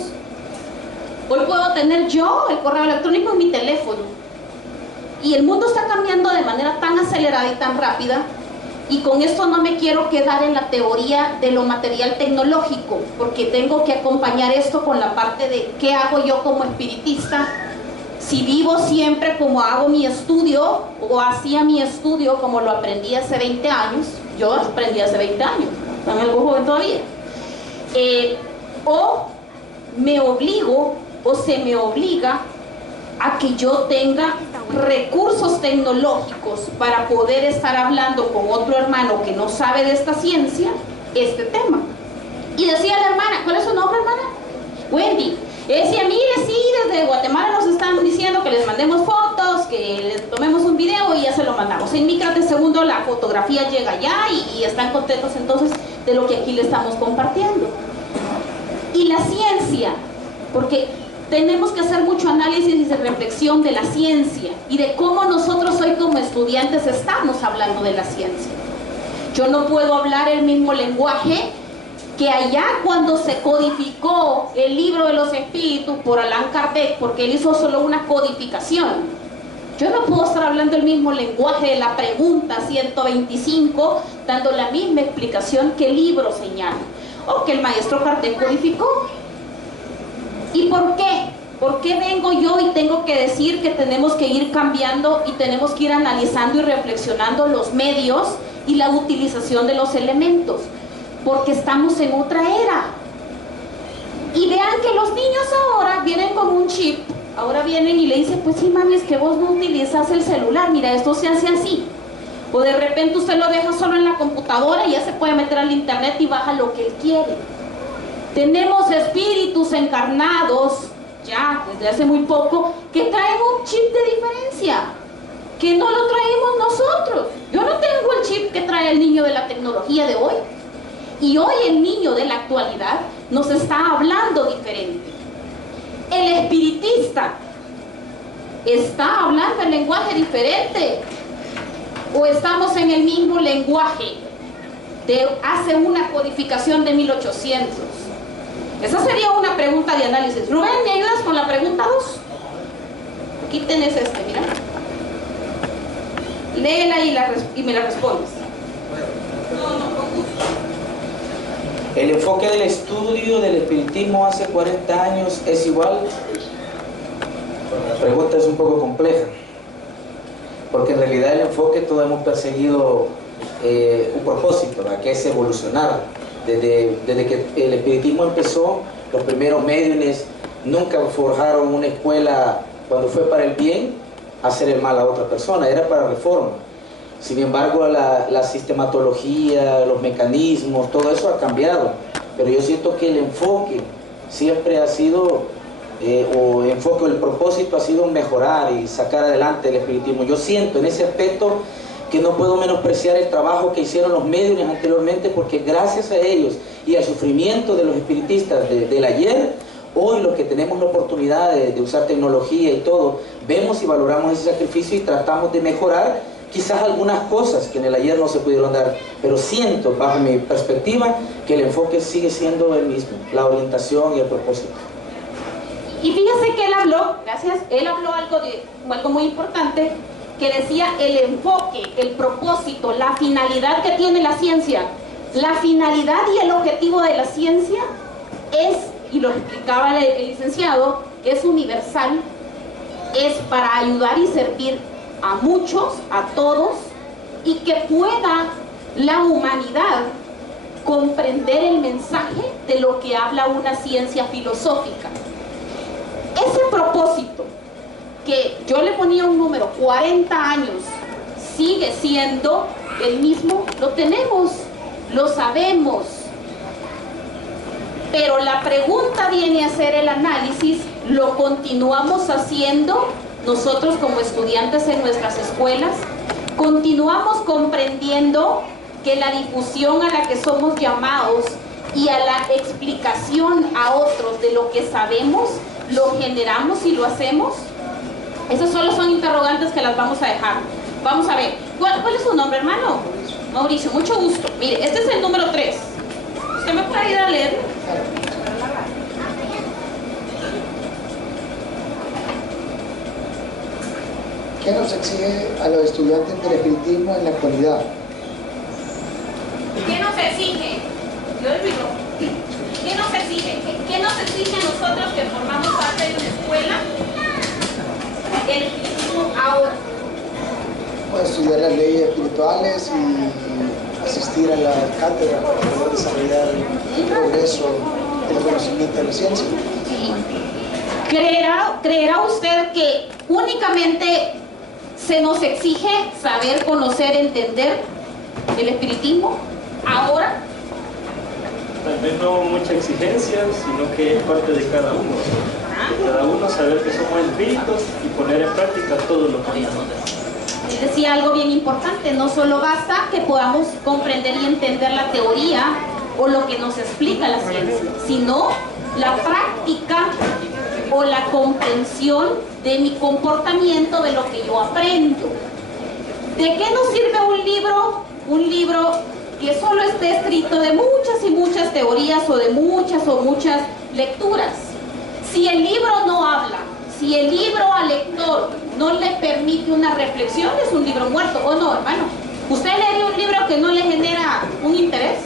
Hoy puedo tener yo el correo electrónico en mi teléfono. Y el mundo está cambiando de manera tan acelerada y tan rápida, y con esto no me quiero quedar en la teoría de lo material tecnológico, porque tengo que acompañar esto con la parte de qué hago yo como espiritista, si vivo siempre como hago mi estudio, o hacía mi estudio como lo aprendí hace 20 años, yo aprendí hace 20 años, están algo joven todavía, o me obligo, o se me obliga a que yo tenga recursos tecnológicos para poder estar hablando con otro hermano que no sabe de esta ciencia, este tema. Y decía la hermana, ¿cuál es su nombre, hermana? Wendy. Decía, mire, sí, desde Guatemala nos están diciendo que les mandemos fotos, que les tomemos un video y ya se lo mandamos. En micros de segundo la fotografía llega allá y están contentos entonces de lo que aquí le estamos compartiendo. Y la ciencia, porque tenemos que hacer mucho análisis y reflexión de la ciencia y de cómo nosotros hoy como estudiantes estamos hablando de la ciencia. Yo no puedo hablar el mismo lenguaje que allá cuando se codificó el libro de los espíritus por Allan Kardec, porque él hizo solo una codificación. Yo no puedo estar hablando el mismo lenguaje de la pregunta 125, dando la misma explicación que el libro señala, o que el maestro Kardec codificó. ¿Y por qué? ¿Por qué vengo yo y tengo que decir que tenemos que ir cambiando y tenemos que ir analizando y reflexionando los medios y la utilización de los elementos? Porque estamos en otra era. Y vean que los niños ahora vienen con un chip. Ahora vienen y le dicen, pues sí, mami, es que vos no utilizas el celular, mira, esto se hace así. O de repente usted lo deja solo en la computadora y ya se puede meter al internet y baja lo que él quiere. Tenemos espíritus encarnados, ya desde hace muy poco, que traen un chip de diferencia, que no lo traemos nosotros. Yo no tengo el chip que trae el niño de la tecnología de hoy. Y hoy el niño de la actualidad nos está hablando diferente. El espiritista está hablando el lenguaje diferente. ¿O estamos en el mismo lenguaje de hace una codificación de 1800? Esa sería una pregunta de análisis. Rubén, ¿me ayudas con la pregunta 2? Aquí tenés mira. Léela y me la respondes. ¿El enfoque del estudio del espiritismo hace 40 años es igual? La pregunta es un poco compleja, porque en realidad el enfoque todos hemos perseguido un propósito, ¿verdad? Que es evolucionar. Desde que el espiritismo empezó, los primeros médiumes nunca forjaron una escuela cuando fue para el bien, hacer el mal a otra persona, era para reforma. Sin embargo, la sistematología, los mecanismos, todo eso ha cambiado. Pero yo siento que el enfoque siempre ha sido, el propósito ha sido mejorar y sacar adelante el espiritismo. Yo siento en ese aspecto que no puedo menospreciar el trabajo que hicieron los médiumes anteriormente, porque gracias a ellos y al sufrimiento de los espiritistas del ayer, hoy los que tenemos la oportunidad de usar tecnología y todo, vemos y valoramos ese sacrificio y tratamos de mejorar quizás algunas cosas que en el ayer no se pudieron dar, pero siento, bajo mi perspectiva, que el enfoque sigue siendo el mismo, la orientación y el propósito. Y fíjese que él habló, gracias, él habló algo muy importante, que decía el enfoque, el propósito, la finalidad que tiene la ciencia. La finalidad y el objetivo de la ciencia es, y lo explicaba el licenciado, es universal, es para ayudar y servir a muchos, a todos, y que pueda la humanidad comprender el mensaje de lo que habla una ciencia filosófica. Ese propósito, que yo le ponía un número, 40 años, sigue siendo el mismo, lo tenemos, lo sabemos. Pero la pregunta viene a ser el análisis, ¿lo continuamos haciendo nosotros como estudiantes en nuestras escuelas? ¿Continuamos comprendiendo que la difusión a la que somos llamados y a la explicación a otros de lo que sabemos, lo generamos y lo hacemos? Esas solo son interrogantes que las vamos a dejar. Vamos a ver, ¿cuál es su nombre, hermano? Mauricio, mucho gusto. Mire, este es el número 3. ¿Usted me puede ir a leer? ¿Qué nos exige a los estudiantes del espiritismo en la actualidad? ¿Qué nos exige? Yo digo, ¿qué nos exige? ¿Qué nos exige a nosotros que formamos parte de una escuela? El espiritismo ahora. Pues estudiar las leyes espirituales y asistir a la cátedra para poder desarrollar el progreso del conocimiento de la ciencia. ¿Creerá usted que únicamente se nos exige saber, conocer, entender el espiritismo ahora? Tal vez no mucha exigencia, sino que es parte de cada uno. De cada uno saber que somos espíritus y poner en práctica todo lo que hacemos. Él decía algo bien importante, no solo basta que podamos comprender y entender la teoría o lo que nos explica la ciencia, sino la práctica o la comprensión de mi comportamiento, de lo que yo aprendo. ¿De qué nos sirve un libro? Un libro que solo esté escrito de muchas y muchas teorías o de muchas lecturas. Si el libro no habla, si el libro al lector no le permite una reflexión, es un libro muerto, ¿o no, hermano? ¿Usted lee un libro que no le genera un interés?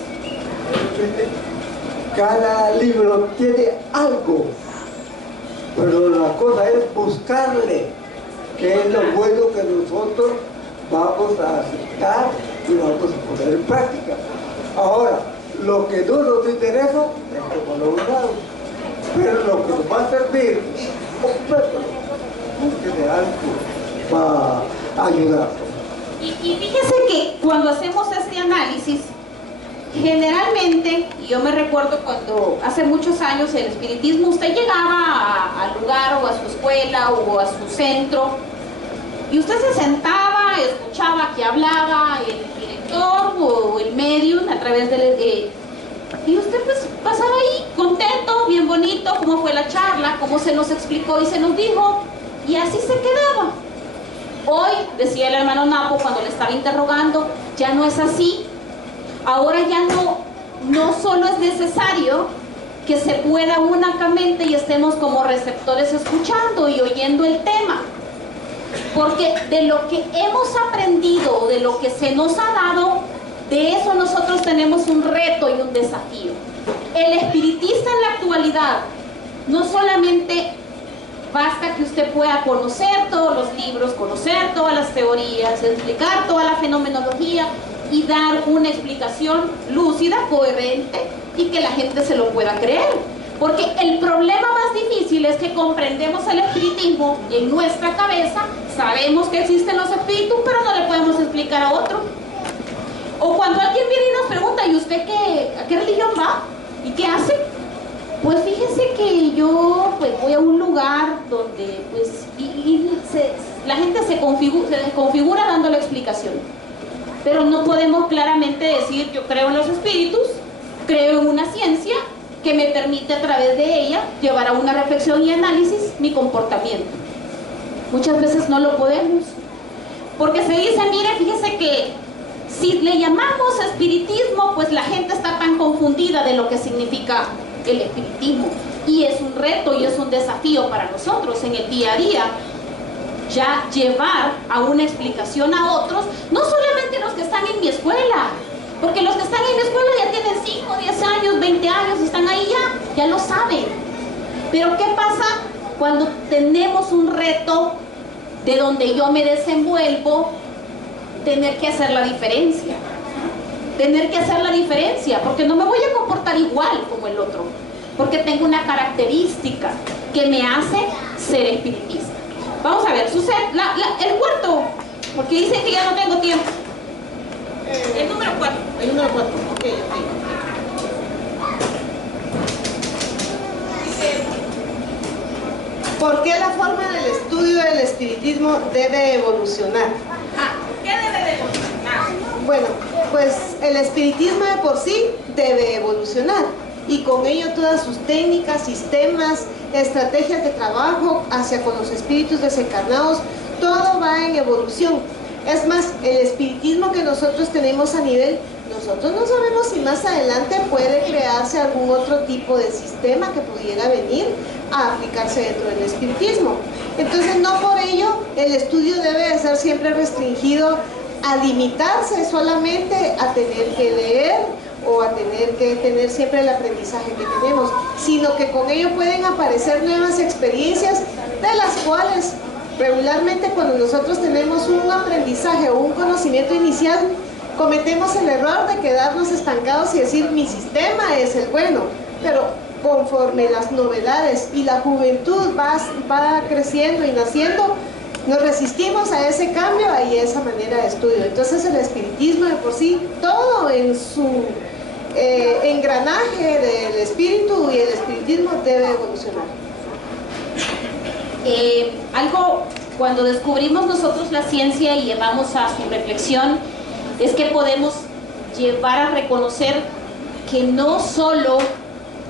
Cada libro tiene algo, pero la cosa es buscarle qué es lo bueno que nosotros vamos a aceptar y vamos a poner en práctica. Ahora, lo que no nos interesa es como lo usamos, pero lo que nos va a servir, búsquede algo para ayudar. Y fíjese que cuando hacemos este análisis, generalmente, y yo me recuerdo cuando hace muchos años el espiritismo, usted llegaba al lugar o a su escuela o a su centro y usted se sentaba, escuchaba que hablaba el director o el medium a través del... y usted pues pasaba ahí contento, bien bonito, cómo fue la charla, cómo se nos explicó y se nos dijo, y así se quedaba. Hoy, decía el hermano Napo cuando le estaba interrogando, ya no es así. Ahora ya no solo es necesario que se pueda únicamente y estemos como receptores escuchando y oyendo el tema, porque de lo que hemos aprendido, de lo que se nos ha dado, de eso nosotros tenemos un reto y un desafío. El espiritista en la actualidad no solamente basta que usted pueda conocer todos los libros, conocer todas las teorías, explicar toda la fenomenología y dar una explicación lúcida, coherente y que la gente se lo pueda creer. Porque el problema más difícil es que comprendemos el espiritismo y en nuestra cabeza sabemos que existen los espíritus, pero no le podemos explicar a otro. O cuando alguien viene y nos pregunta, ¿y usted a qué religión va? ¿Y qué hace? Pues fíjese que yo pues voy a un lugar donde pues la gente se configura dando la explicación, pero no podemos claramente decir yo creo en los espíritus, creo en una ciencia que me permite a través de ella llevar a una reflexión y análisis mi comportamiento. Muchas veces no lo podemos, porque se dice, mire, fíjese que si le llamamos espiritismo, pues la gente está tan confundida de lo que significa el espiritismo, y es un reto y es un desafío para nosotros en el día a día ya llevar a una explicación a otros, no solamente los que están en mi escuela, porque los que están en mi escuela ya tienen 5, 10 años, 20 años, están ahí ya lo saben. Pero ¿qué pasa cuando tenemos un reto de donde yo me desenvuelvo? Tener que hacer la diferencia. Tener que hacer la diferencia, porque no me voy a comportar igual como el otro, porque tengo una característica que me hace ser espiritista. Vamos a ver, el cuarto, porque dicen que ya no tengo tiempo. El número 4. El número 4, ok. ¿Por qué la forma del estudio del espiritismo debe evolucionar? ¿Qué debe de evolucionar? Bueno, pues el espiritismo de por sí debe evolucionar, y con ello todas sus técnicas, sistemas, estrategias de trabajo hacia con los espíritus desencarnados, todo va en evolución. Es más, el espiritismo que nosotros tenemos a nivel, nosotros no sabemos si más adelante puede crearse algún otro tipo de sistema que pudiera venir a aplicarse dentro del espiritismo. Entonces, no por ello el estudio debe de ser siempre restringido a limitarse solamente a tener que leer o a tener que tener siempre el aprendizaje que tenemos, sino que con ello pueden aparecer nuevas experiencias, de las cuales regularmente cuando nosotros tenemos un aprendizaje o un conocimiento inicial, cometemos el error de quedarnos estancados y decir mi sistema es el bueno, pero conforme las novedades y la juventud va creciendo y naciendo, nos resistimos a ese cambio y a esa manera de estudio. Entonces el espiritismo de por sí, todo en su engranaje del espíritu y el espiritismo debe evolucionar. Cuando descubrimos nosotros la ciencia y llevamos a su reflexión, es que podemos llevar a reconocer que no solo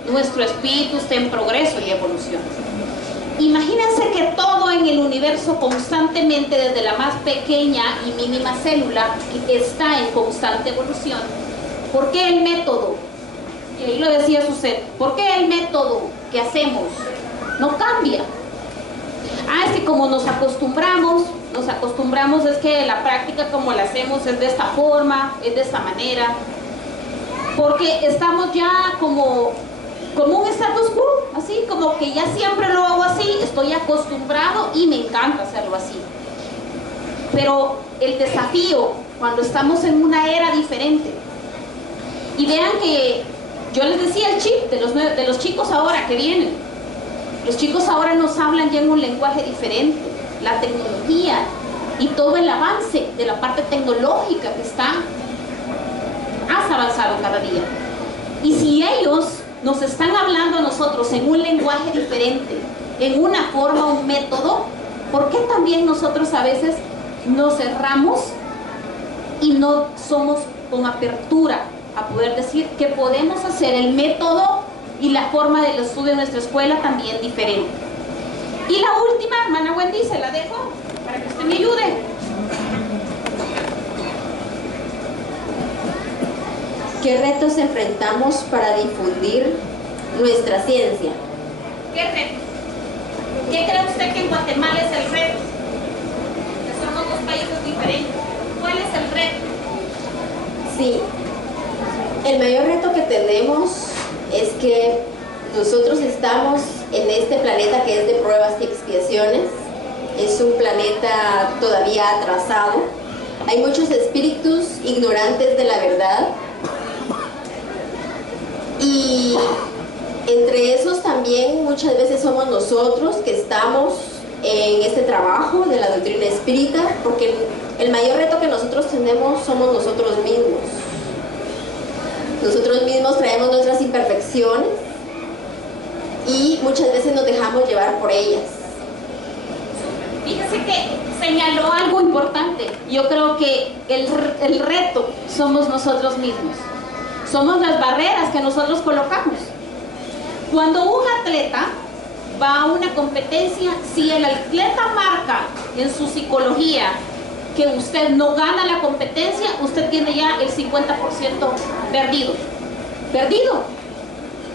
nuestro espíritu está en progreso y evolución. Imagínense que todo en el universo constantemente, desde la más pequeña y mínima célula, está en constante evolución. ¿Por qué el método? Y ahí lo decía Suset, ¿por qué el método que hacemos no cambia? Es que como nos acostumbramos es que la práctica como la hacemos es de esta forma, es de esta manera, porque estamos ya como un status quo, así como que ya siempre lo hago así, estoy acostumbrado y me encanta hacerlo así. Pero el desafío cuando estamos en una era diferente, y vean que yo les decía el chip de los chicos ahora que vienen, los chicos ahora nos hablan ya en un lenguaje diferente, la tecnología y todo el avance de la parte tecnológica que está más avanzado cada día. Y si ellos nos están hablando a nosotros en un lenguaje diferente, en una forma, un método, ¿por qué también nosotros a veces nos cerramos y no somos con apertura a poder decir que podemos hacer el método y la forma del estudio de nuestra escuela también diferente? Y la última, hermana Wendy, se la dejo para que usted me ayude. ¿Qué retos enfrentamos para difundir nuestra ciencia? ¿Qué reto? ¿Qué cree usted que en Guatemala es el reto? Que somos dos países diferentes. ¿Cuál es el reto? Sí, el mayor reto que tenemos es que nosotros estamos en este planeta que es de pruebas y expiaciones. Es un planeta todavía atrasado. Hay muchos espíritus ignorantes de la verdad. Y entre esos también muchas veces somos nosotros que estamos en este trabajo de la doctrina espírita, porque el mayor reto que nosotros tenemos somos nosotros mismos. Nosotros mismos traemos nuestras imperfecciones y muchas veces nos dejamos llevar por ellas. Fíjese que señaló algo importante. Yo creo que el reto somos nosotros mismos. Somos las barreras que nosotros colocamos. Cuando un atleta va a una competencia, si el atleta marca en su psicología que usted no gana la competencia, usted tiene ya el 50% perdido. Perdido.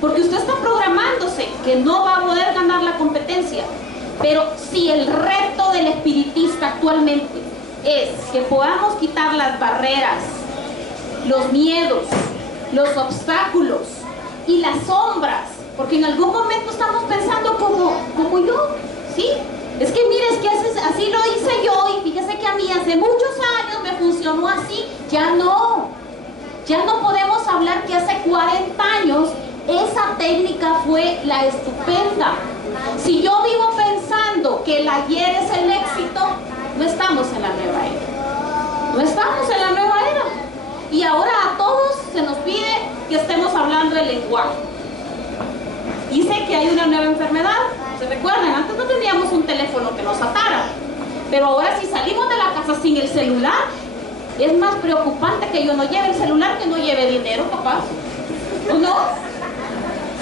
Porque usted está programándose que no va a poder ganar la competencia. Pero si el reto del espiritista actualmente es que podamos quitar las barreras, los miedos, los obstáculos y las sombras, porque en algún momento estamos pensando como yo, ¿sí? Es que mire, es que así lo hice yo, y fíjese que a mí hace muchos años me funcionó así. Ya no podemos hablar que hace 40 años esa técnica fue la estupenda. Si yo vivo pensando que el ayer es el éxito, no estamos en la nueva era. No estamos en la nueva era. Y ahora a todos se nos pide que estemos hablando el lenguaje. Dice que hay una nueva enfermedad. ¿Se recuerdan? Antes no teníamos un teléfono que nos atara. Pero ahora si salimos de la casa sin el celular, es más preocupante que yo no lleve el celular que no lleve dinero, papá. ¿O no?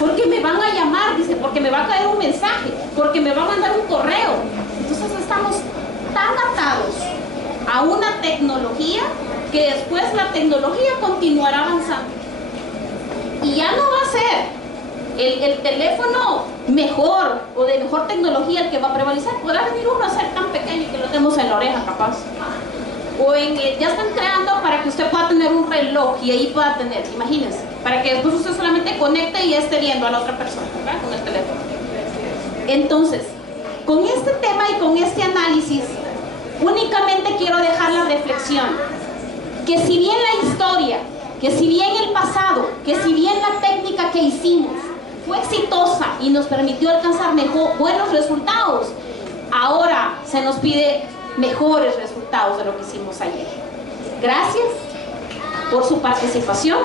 Porque me van a llamar, dice, porque me va a caer un mensaje, porque me va a mandar un correo. Entonces estamos tan atados a una tecnología que después la tecnología continuará avanzando. Y ya no va a ser el teléfono mejor o de mejor tecnología el que va a prevalecer. Podrá venir uno a ser tan pequeño que lo tenemos en la oreja, capaz. O ya están creando para que usted pueda tener un reloj y ahí pueda tener, imagínense, para que después usted solamente conecte y ya esté viendo a la otra persona, ¿verdad? Con el teléfono. Entonces, con este tema y con este análisis, únicamente quiero dejar la reflexión que si bien la historia, que si bien el pasado, que si bien la técnica que hicimos fue exitosa y nos permitió alcanzar buenos resultados, ahora se nos pide mejores resultados de lo que hicimos ayer. Gracias por su participación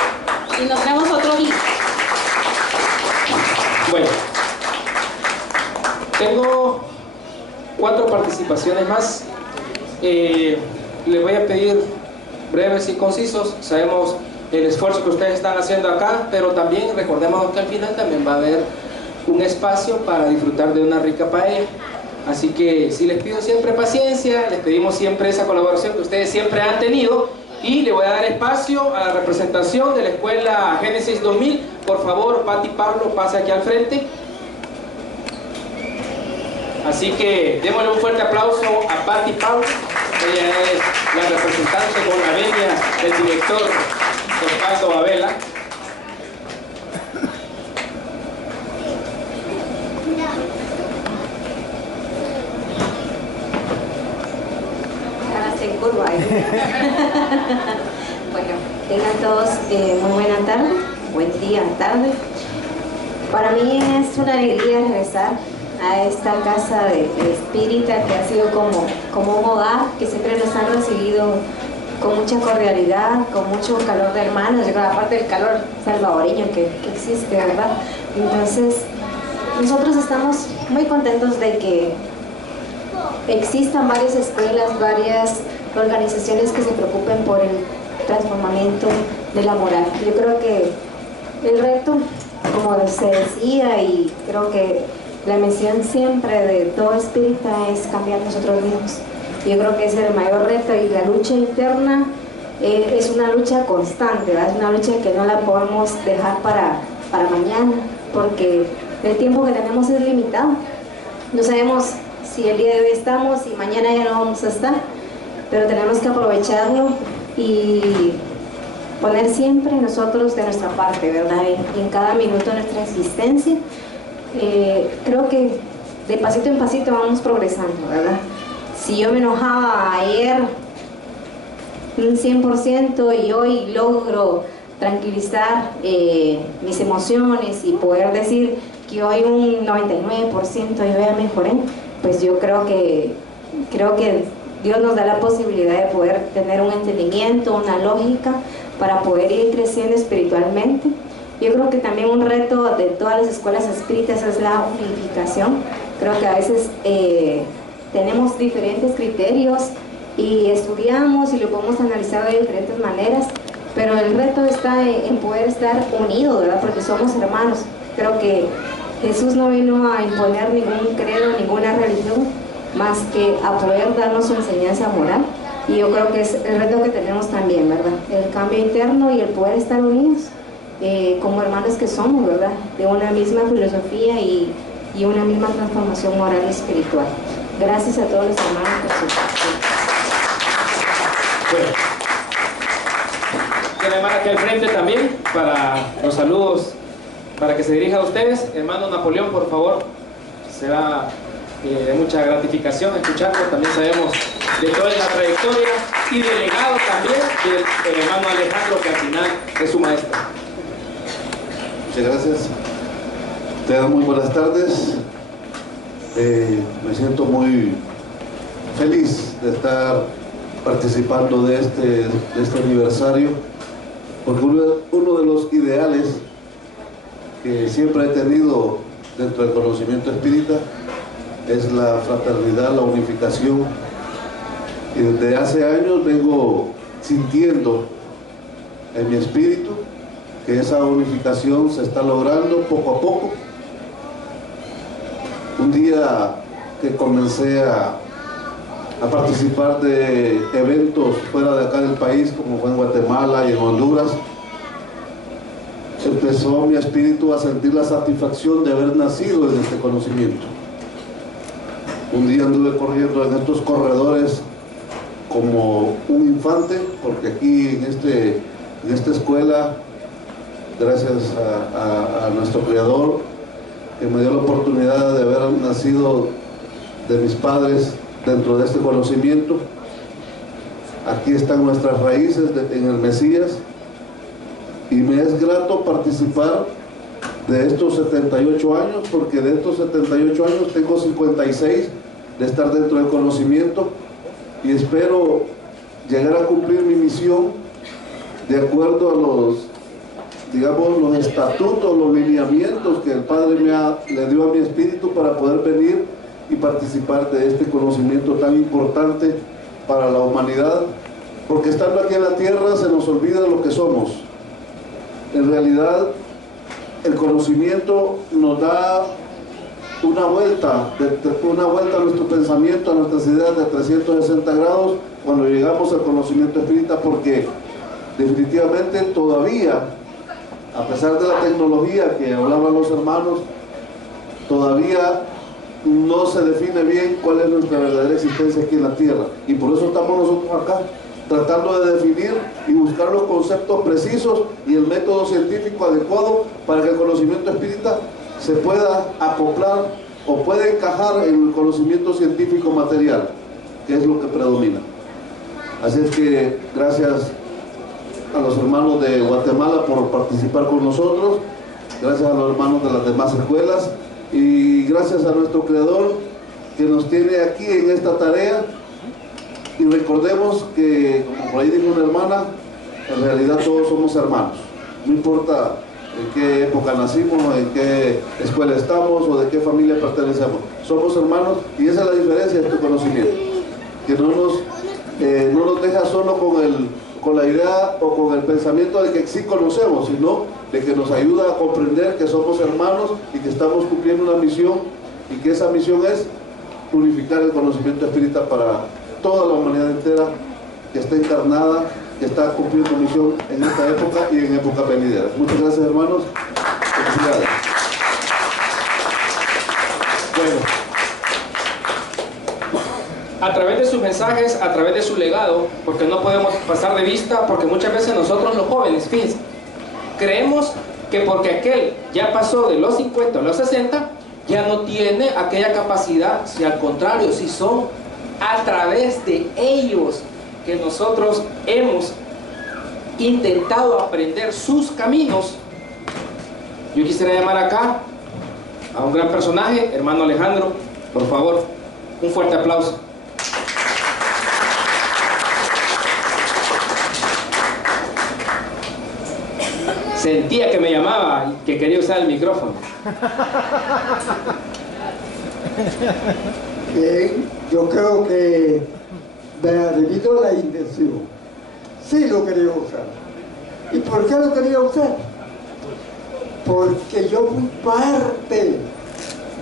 y nos vemos otro día. Bueno, tengo 4 participaciones más. Les voy a pedir breves y concisos. Sabemos el esfuerzo que ustedes están haciendo acá, pero también recordemos que al final también va a haber un espacio para disfrutar de una rica paella. Así que sí les pido siempre paciencia, les pedimos siempre esa colaboración que ustedes siempre han tenido, y le voy a dar espacio a la representación de la Escuela Génesis 2000. Por favor, Pati Pablo, pase aquí al frente. Así que démosle un fuerte aplauso a Pati Pablo. Ella es la representante con la venia del director Osvaldo Babela. En curva. Bueno, tengan todos muy buena tarde, buen día, tarde. Para mí es una alegría regresar a esta casa de espírita que ha sido como un hogar, que siempre nos han recibido con mucha cordialidad, con mucho calor de hermanos, aparte del calor salvadoreño que existe, ¿verdad? Entonces, nosotros estamos muy contentos de que existan varias escuelas, varias organizaciones que se preocupen por el transformamiento de la moral. Yo creo que el reto, como se decía, y creo que la misión siempre de todo espírita es cambiar nosotros mismos. Yo creo que ese es el mayor reto, y la lucha interna es una lucha constante, ¿verdad? Es una lucha que no la podemos dejar para mañana, porque el tiempo que tenemos es limitado. No sabemos si el día de hoy estamos y mañana ya no vamos a estar, pero tenemos que aprovecharlo y poner siempre nosotros de nuestra parte, ¿verdad? En cada minuto de nuestra existencia. Creo que de pasito en pasito vamos progresando, ¿verdad? Si yo me enojaba ayer un 100% y hoy logro tranquilizar mis emociones y poder decir que hoy un 99% yo ya mejoré, pues yo creo que Dios nos da la posibilidad de poder tener un entendimiento, una lógica para poder ir creciendo espiritualmente. Yo creo que también un reto de todas las escuelas espíritas es la unificación. Creo que a veces tenemos diferentes criterios y estudiamos y lo podemos analizar de diferentes maneras, pero el reto está en poder estar unidos, ¿verdad? Porque somos hermanos. Creo que Jesús no vino a imponer ningún credo, ninguna religión, más que a poder darnos su enseñanza moral. Y yo creo que es el reto que tenemos también, ¿verdad? El cambio interno y el poder estar unidos como hermanos que somos, ¿verdad? De una misma filosofía y una misma transformación moral y espiritual. Gracias a todos los hermanos por su participación. Bueno, quiero llamar aquí al frente también para los saludos, para que se dirija a ustedes. Hermano Napoleón, por favor, será de mucha gratificación escucharlo. También sabemos de toda la trayectoria y del legado también del hermano Alejandro, que al final es su maestro. Muchas gracias. Tengan muy buenas tardes. Me siento muy feliz de estar participando de este aniversario, porque uno de los ideales que siempre he tenido dentro del conocimiento espírita es la fraternidad, la unificación, y desde hace años vengo sintiendo en mi espíritu que esa unificación se está logrando poco a poco. Un día que comencé a participar de eventos fuera de acá del país, como fue en Guatemala y en Honduras, empezó mi espíritu a sentir la satisfacción de haber nacido en este conocimiento. Un día anduve corriendo en estos corredores como un infante, porque aquí en esta escuela, gracias a nuestro Creador, que me dio la oportunidad de haber nacido de mis padres dentro de este conocimiento. Aquí están nuestras raíces en el Mesías, y me es grato participar de estos 78 años, porque de estos 78 años tengo 56 de estar dentro del conocimiento, y espero llegar a cumplir mi misión de acuerdo a los estatutos, los lineamientos que el Padre le dio a mi espíritu para poder venir y participar de este conocimiento tan importante para la humanidad, porque estando aquí en la tierra se nos olvida lo que somos. En realidad, el conocimiento nos da una vuelta a nuestro pensamiento, a nuestras ideas de 360 grados cuando llegamos al conocimiento espírita, porque definitivamente todavía, a pesar de la tecnología que hablaban los hermanos, todavía no se define bien cuál es nuestra verdadera existencia aquí en la tierra, y por eso estamos nosotros acá tratando de definir y buscar los conceptos precisos y el método científico adecuado para que el conocimiento espírita se pueda acoplar o pueda encajar en el conocimiento científico material, que es lo que predomina. Así es que gracias a los hermanos de Guatemala por participar con nosotros, gracias a los hermanos de las demás escuelas, y gracias a nuestro Creador que nos tiene aquí en esta tarea. Y recordemos que, como por ahí dijo una hermana, en realidad todos somos hermanos, no importa en qué época nacimos, en qué escuela estamos o de qué familia pertenecemos, somos hermanos, y esa es la diferencia de este conocimiento, que no nos deja solo con la idea o con el pensamiento de que sí conocemos, sino de que nos ayuda a comprender que somos hermanos y que estamos cumpliendo una misión, y que esa misión es unificar el conocimiento espírita para toda la humanidad entera que está encarnada, que está cumpliendo misión en esta época y en épocas venideras. Muchas gracias, hermanos. Felicidades. Bueno, a través de sus mensajes, a través de su legado, porque no podemos pasar de vista, porque muchas veces nosotros los jóvenes, fíjense, creemos que porque aquel ya pasó de los 50 a los 60, ya no tiene aquella capacidad, si al contrario, si son a través de ellos que nosotros hemos intentado aprender sus caminos. Yo quisiera llamar acá a un gran personaje, hermano Alejandro, por favor, un fuerte aplauso. Sentía que me llamaba y que quería usar el micrófono. Bien, yo creo que debido a la intención, sí lo quería usar. ¿Y por qué lo quería usar? Porque yo fui parte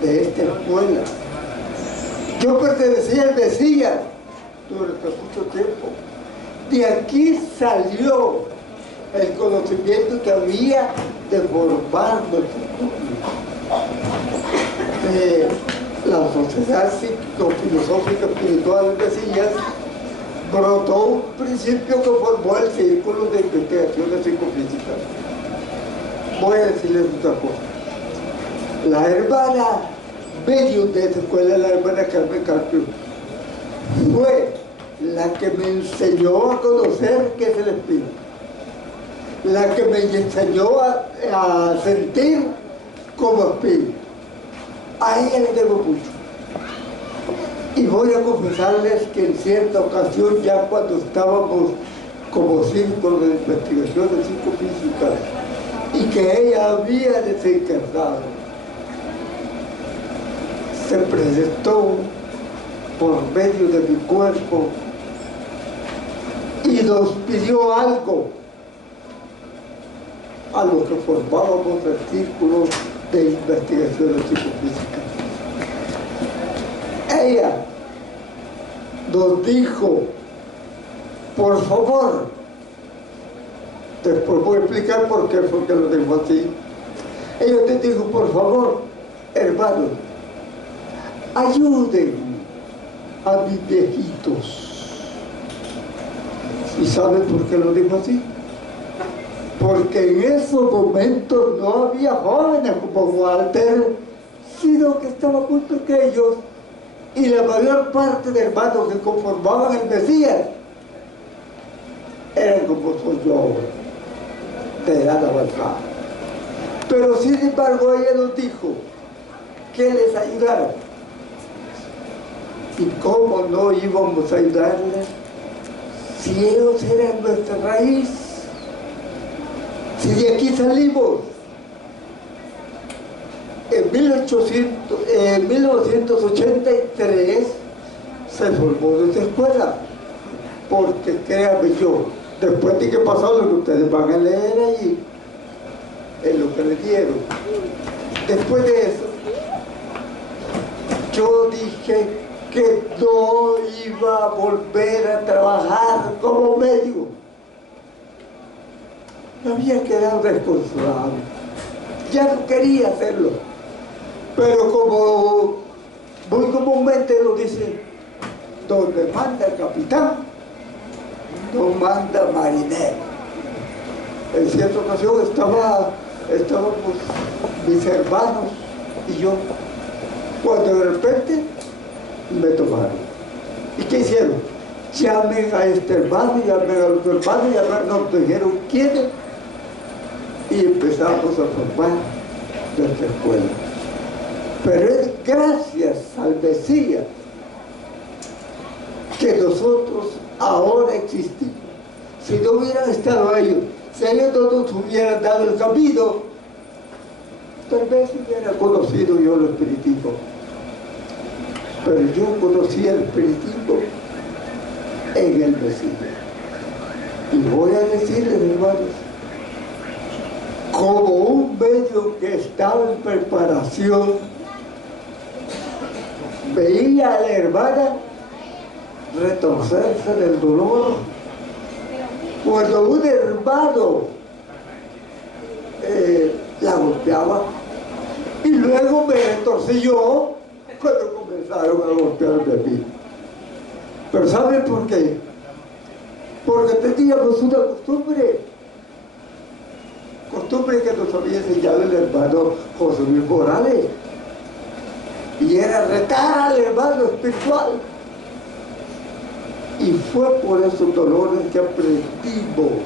de esta escuela. Yo pertenecía al Mesías durante mucho tiempo. De aquí salió el conocimiento que había de formar nuestro público. La sociedad filosófica espiritual del Mesías brotó un principio que formó el círculo de investigaciones psicofísicas. Voy a decirles otra cosa. La hermana medium de esta escuela, la hermana Carmen Carpio, fue la que me enseñó a conocer qué es el espíritu, la que me enseñó a sentir como espíritu. A ella le debo mucho. Y voy a confesarles que en cierta ocasión, ya cuando estábamos como círculo de investigaciones psicofísicas y que ella había desencarnado, se presentó por medio de mi cuerpo y nos pidió algo a los que formábamos el círculo de investigaciones psicofísicas. Ella nos dijo, por favor, después voy a explicar por qué fue que lo dijo así. Ella te dijo, por favor, hermanos, ayuden a mis viejitos. ¿Y saben por qué lo dijo así? Porque en esos momentos no había jóvenes como Walter, sino que estaban muy pequeños, y la mayor parte de hermanos que conformaban el Mesías eran como soy yo ahora, de edad avanzada. Pero sin embargo ella nos dijo que les ayudaran. ¿Y cómo no íbamos a ayudarles si ellos eran nuestra raíz? Si de aquí salimos. En 1983 se formó nuestra escuela, porque créanme yo, después de que pasó lo que ustedes van a leer allí, en lo que les dieron, después de eso, yo dije que no iba a volver a trabajar como médico. Me había quedado desconsolado, ya no quería hacerlo, pero como muy comúnmente lo dicen, donde manda el capitán, no manda marinero. En cierta ocasión estábamos mis hermanos y yo, cuando de repente me tomaron. ¿Y qué hicieron? Llamen a este hermano, llamen a otro hermano, nos dijeron quiénes, y empezamos a formar nuestra escuela. Pero es gracias al Mesías que nosotros ahora existimos. Si no hubieran estado ellos, si ellos no nos hubieran dado el camino, tal vez hubiera conocido yo el espiritismo. Pero yo conocí el espiritismo en el Mesías. Y voy a decirles, hermanos, como un medio que estaba en preparación, veía a la hermana retorcerse del dolor. Cuando un hermano la golpeaba, y luego me retorcí yo cuando comenzaron a golpearme a mí. Pero ¿saben por qué? Porque teníamos una costumbre que nos había enseñado el hermano José Luis Morales, y era retar al hermano espiritual. Y fue por esos dolores que aprendimos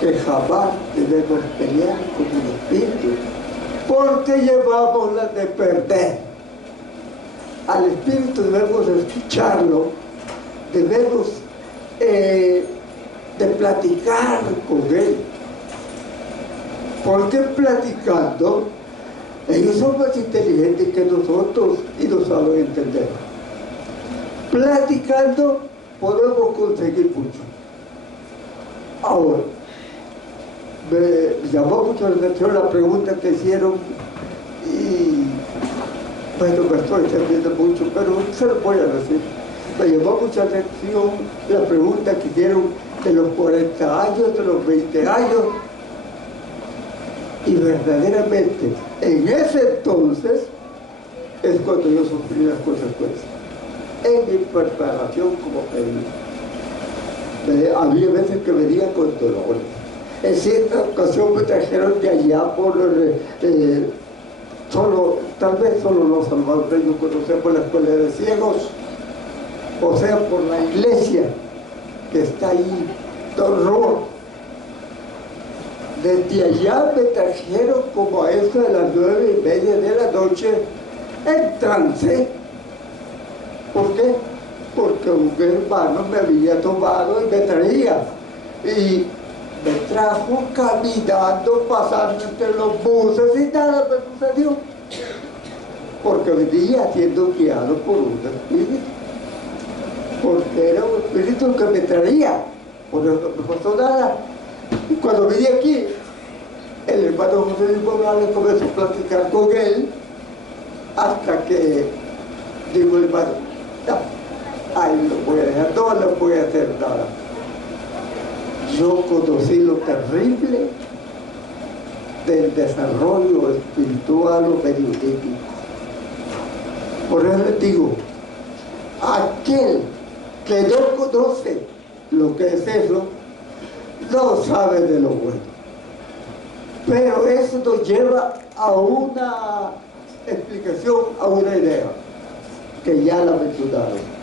que jamás debemos pelear con el espíritu, porque llevamos la de perder. Al espíritu debemos escucharlo, debemos de platicar con él, porque platicando ellos son más inteligentes que nosotros y nos saben entender. Platicando podemos conseguir mucho. Ahora, me llamó mucho la atención la pregunta que hicieron, y bueno, me estoy entendiendo mucho, pero se lo voy a decir. Me llamó mucha atención la pregunta que hicieron de los 40 años, de los 20 años, y verdaderamente en ese entonces es cuando yo sufrí las consecuencias. En mi preparación como médico, había veces que venía con dolores. En cierta ocasión me trajeron de allá por tal vez solo los salvadoreños conocemos la escuela de ciegos, o sea, por la iglesia que está ahí, Don Roa. Desde allá me trajeron como a eso de las 9:30 de la noche en trance. ¿Por qué? Porque un hermano me había tomado y me traía. Y me trajo caminando, pasando entre los buses, y nada me sucedió. Porque venía siendo guiado por un espíritu. Porque era un espíritu que me traía. Por eso no me pasó nada. Y cuando vine aquí, el hermano José Luis Morales comenzó a platicar con él, hasta que dijo el hermano, no, ahí lo voy a dejar, no le voy a hacer nada. Yo conocí lo terrible del desarrollo espiritual o periodístico. Por eso les digo, aquel que no conoce lo que es eso, no sabe de lo bueno. Pero eso nos lleva a una explicación, a una idea, que ya la mencionaron.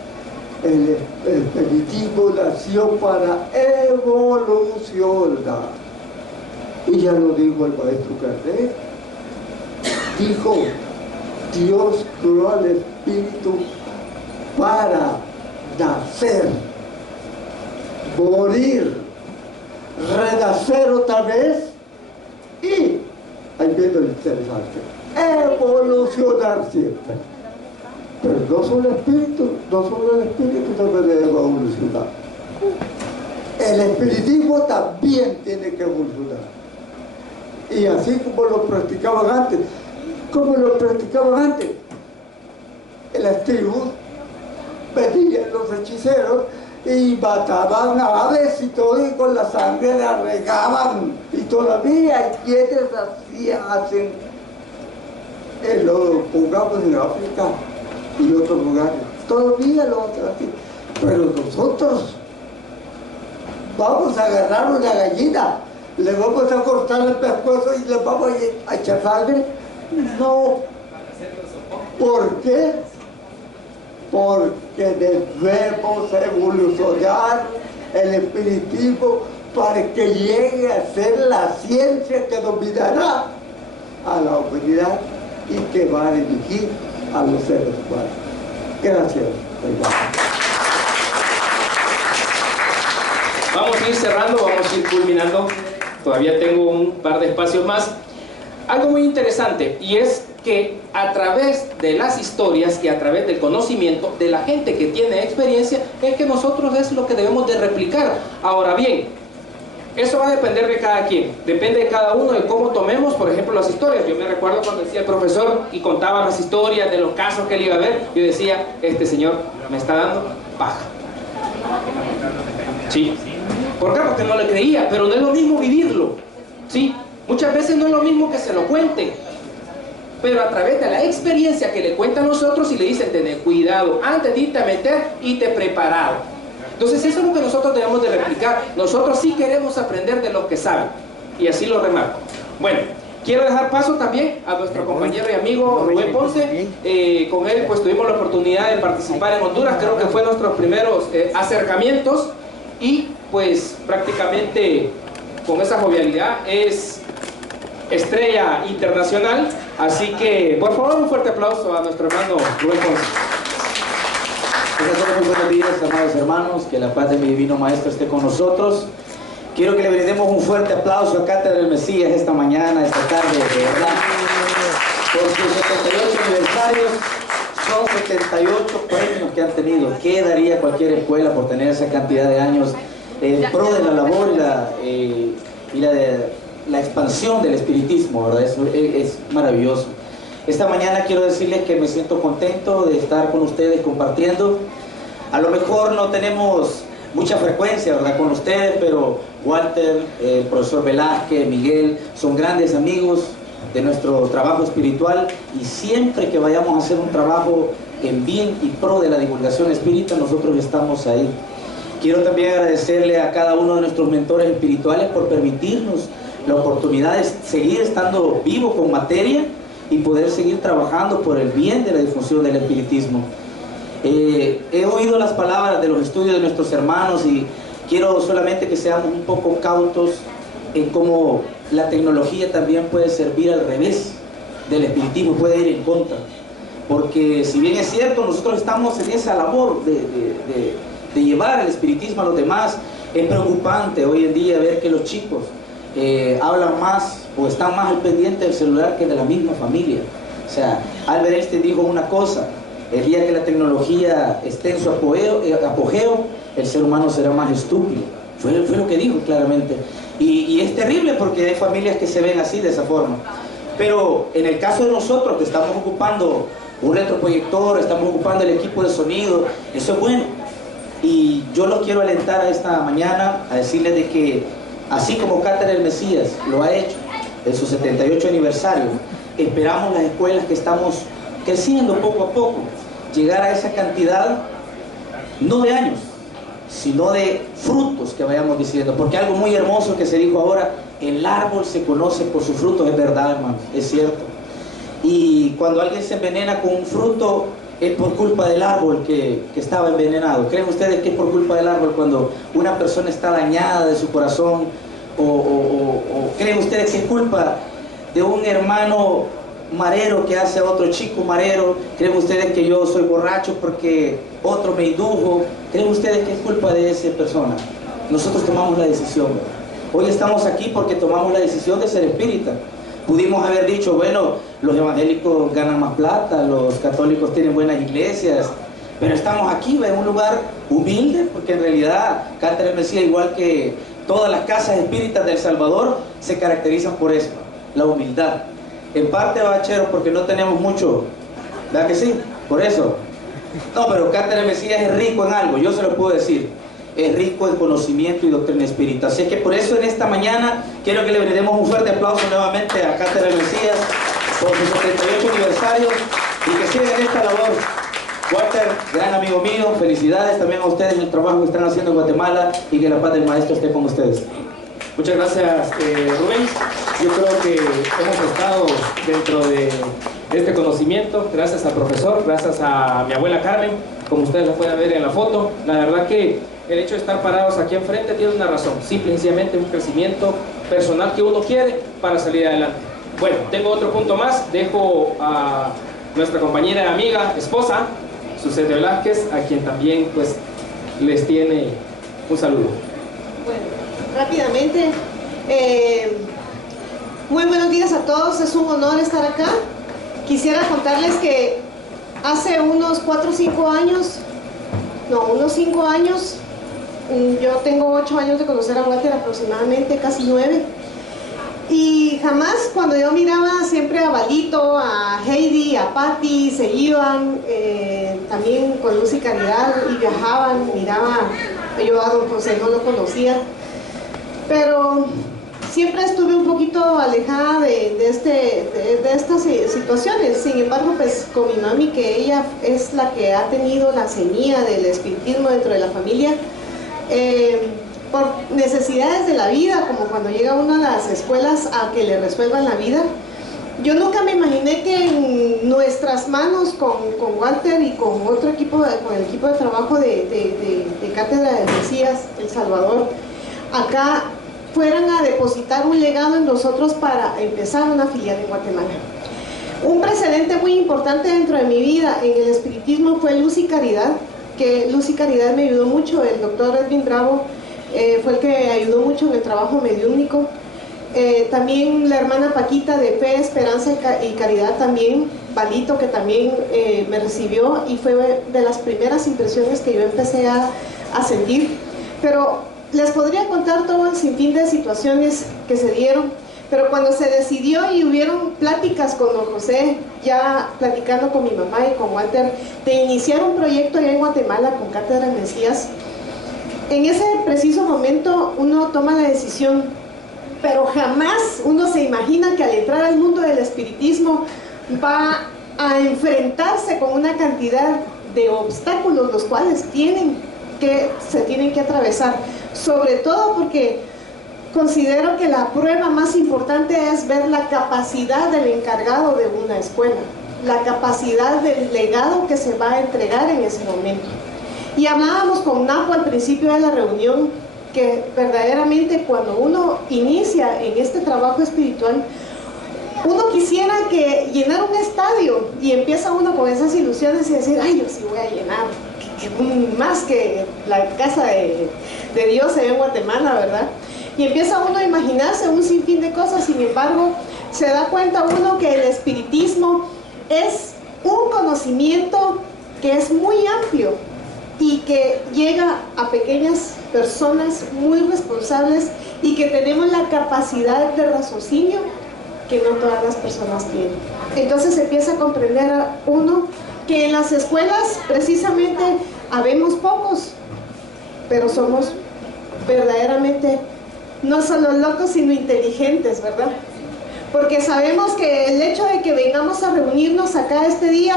El espiritismo nació para evolucionar. Y ya lo dijo el maestro Kardec. Dijo, Dios creó al espíritu para nacer, morir, renacer otra vez y, ahí viene lo interesante, evolucionar siempre. Pero no solo el espíritu también debe evolucionar. El espiritismo también tiene que evolucionar. Y así como lo practicaban antes, en las tribus venían los hechiceros y mataban aves y todo, y con la sangre la regaban, y todavía hay quienes hacen, lo pongamos en África y otros lugares, todavía lo hacen así. Pero nosotros vamos a agarrar una gallina, le vamos a cortar el pescuezo y le vamos a echar sangre. No. ¿Por qué? Porque debemos evolucionar el espiritismo para que llegue a ser la ciencia que dominará a la humanidad y que va a dirigir a los seres humanos. Gracias. Vamos a ir cerrando, vamos a ir culminando. Todavía tengo un par de espacios más. Algo muy interesante, y es que a través de las historias y a través del conocimiento de la gente que tiene experiencia, es que nosotros es lo que debemos de replicar. Ahora bien, Eso va a depender de cada quien, depende de cada uno de cómo tomemos, por ejemplo, las historias. Yo me recuerdo cuando decía el profesor y contaba las historias de los casos que él iba a ver, yo decía, este señor me está dando paja. Sí. ¿Por qué? Porque no le creía, pero no es lo mismo vivirlo. Sí. Muchas veces no es lo mismo que se lo cuenten, pero a través de la experiencia que le cuentan los otros y le dicen, tener cuidado, antes de irte a meter, irte preparado. Entonces eso es lo que nosotros debemos de replicar. Nosotros sí queremos aprender de los que saben, y así lo remarco. Bueno, quiero dejar paso también a nuestro compañero y amigo Rubén Ponce. Con él pues tuvimos la oportunidad de participar en Honduras, creo que fue nuestros primeros acercamientos, y pues prácticamente con esa jovialidad es estrella internacional. Así que por favor un fuerte aplauso a nuestro hermano Rubén Ponce. Muy buenos días, amados hermanos, que la paz de mi divino Maestro esté con nosotros. Quiero que le brindemos un fuerte aplauso a Cátedra del Mesías esta mañana, esta tarde, de verdad. Por sus 78 aniversarios, son 78 premios que han tenido. ¿Qué daría cualquier escuela por tener esa cantidad de años en pro de la labor y la expansión del espiritismo, ¿verdad? Es maravilloso. Esta mañana quiero decirles que me siento contento de estar con ustedes compartiendo. A lo mejor no tenemos mucha frecuencia, ¿verdad?, con ustedes, pero Walter, el profesor Velázquez, Miguel, son grandes amigos de nuestro trabajo espiritual, y siempre que vayamos a hacer un trabajo en bien y pro de la divulgación espírita, nosotros estamos ahí. Quiero también agradecerle a cada uno de nuestros mentores espirituales por permitirnos la oportunidad de seguir estando vivo con materia y poder seguir trabajando por el bien de la difusión del espiritismo. He oído las palabras de los estudios de nuestros hermanos, y quiero solamente que seamos un poco cautos en cómo la tecnología también puede servir al revés del espiritismo, puede ir en contra. Porque si bien es cierto, nosotros estamos en esa labor de llevar el espiritismo a los demás, es preocupante hoy en día ver que los chicos hablan más o están más al pendiente del celular que de la misma familia. O sea, Albert Einstein dijo una cosa: el día que la tecnología esté en su apogeo, el ser humano será más estúpido. Fue lo que dijo claramente. Y es terrible porque hay familias que se ven así, de esa forma. Pero en el caso de nosotros, que estamos ocupando un retroproyector, estamos ocupando el equipo de sonido, eso es bueno. Y yo los quiero alentar a esta mañana a decirles de que, así como Cátedra del Mesías lo ha hecho en su 78 aniversario, esperamos las escuelas que estamos creciendo poco a poco, llegar a esa cantidad, no de años, sino de frutos que vayamos diciendo. Porque algo muy hermoso que se dijo ahora, el árbol se conoce por sus frutos, es verdad, hermano, es cierto. Y cuando alguien se envenena con un fruto, es por culpa del árbol que estaba envenenado. ¿Creen ustedes que es por culpa del árbol cuando una persona está dañada de su corazón? ¿O creen ustedes que es culpa de un hermano marero que hace a otro chico marero? ¿Creen ustedes que yo soy borracho porque otro me indujo? ¿Creen ustedes que es culpa de esa persona? Nosotros tomamos la decisión. Hoy estamos aquí porque tomamos la decisión de ser espírita. Pudimos haber dicho, bueno, los evangélicos ganan más plata, los católicos tienen buenas iglesias, pero estamos aquí en un lugar humilde, porque en realidad Cátedra del Mesías, igual que todas las casas espíritas de El Salvador, se caracterizan por eso, la humildad. En parte, bachero, porque no tenemos mucho, ¿verdad que sí? Por eso. No, pero Cátedra del Mesías es rico en algo, yo se lo puedo decir. Es rico en conocimiento y doctrina espírita. Así que por eso en esta mañana quiero que le brindemos un fuerte aplauso nuevamente a Cátedra del Mesías por su 78 aniversario, y que sigan en esta labor. Walter, gran amigo mío, felicidades también a ustedes en el trabajo que están haciendo en Guatemala, y que la paz del Maestro esté con ustedes. Muchas gracias, Rubén. Yo creo que hemos estado dentro de este conocimiento gracias al profesor, gracias a mi abuela Carmen, como ustedes la pueden ver en la foto. La verdad que el hecho de estar parados aquí enfrente tiene una razón, simple y sencillamente un crecimiento personal que uno quiere para salir adelante. Bueno, tengo otro punto más. Dejo a nuestra compañera y amiga, esposa, Susana Velázquez, a quien también pues les tiene un saludo. Bueno, rápidamente, muy buenos días a todos, es un honor estar acá. Quisiera contarles que hace unos 4 o 5 años, no, unos 5 años, Yo tengo 8 años de conocer a Walter, aproximadamente, casi 9. Y jamás, cuando yo miraba siempre a Valito, a Heidi, a Patty, se iban también con Luz y Caridad y viajaban, miraba, yo a don José no lo conocía, pero siempre estuve un poquito alejada de estas situaciones. Sin embargo, pues con mi mami, que ella es la que ha tenido la semilla del espiritismo dentro de la familia, por necesidades de la vida, como cuando llega uno a las escuelas a que le resuelvan la vida. Yo nunca me imaginé que en nuestras manos, con Walter y con otro equipo, con el equipo de trabajo de Cátedra del Mesías, El Salvador, acá fueran a depositar un legado en nosotros para empezar una filial en Guatemala. Un precedente muy importante dentro de mi vida en el espiritismo fue Luz y Caridad, que Luz y Caridad me ayudó mucho. El doctor Edwin Bravo fue el que ayudó mucho en el trabajo mediúnico. También la hermana Paquita de Fe, Esperanza y Caridad, también Valito, que también me recibió, y fue de las primeras impresiones que yo empecé a sentir. Pero les podría contar todo el sinfín de situaciones que se dieron, pero cuando se decidió y hubieron pláticas con don José, ya platicando con mi mamá y con Walter, de iniciar un proyecto allá en Guatemala con Cátedra del Mesías, en ese preciso momento uno toma la decisión, pero jamás uno se imagina que al entrar al mundo del espiritismo va a enfrentarse con una cantidad de obstáculos, los cuales se tienen que atravesar, sobre todo porque considero que la prueba más importante es ver la capacidad del encargado de una escuela, la capacidad del legado que se va a entregar en ese momento. Y hablábamos con Napo al principio de la reunión, que verdaderamente cuando uno inicia en este trabajo espiritual, uno quisiera que llenar un estadio, y empieza uno con esas ilusiones y decir, ay, yo sí voy a llenar, más que la casa de Dios allá en Guatemala, ¿verdad? Y empieza uno a imaginarse un sinfín de cosas. Sin embargo, se da cuenta uno que el espiritismo es un conocimiento que es muy amplio y que llega a pequeñas personas muy responsables y que tenemos la capacidad de raciocinio que no todas las personas tienen. Entonces empieza a comprender a uno que en las escuelas precisamente habemos pocos, pero somos verdaderamente no solo locos sino inteligentes, ¿verdad? Porque sabemos que el hecho de que vengamos a reunirnos acá este día,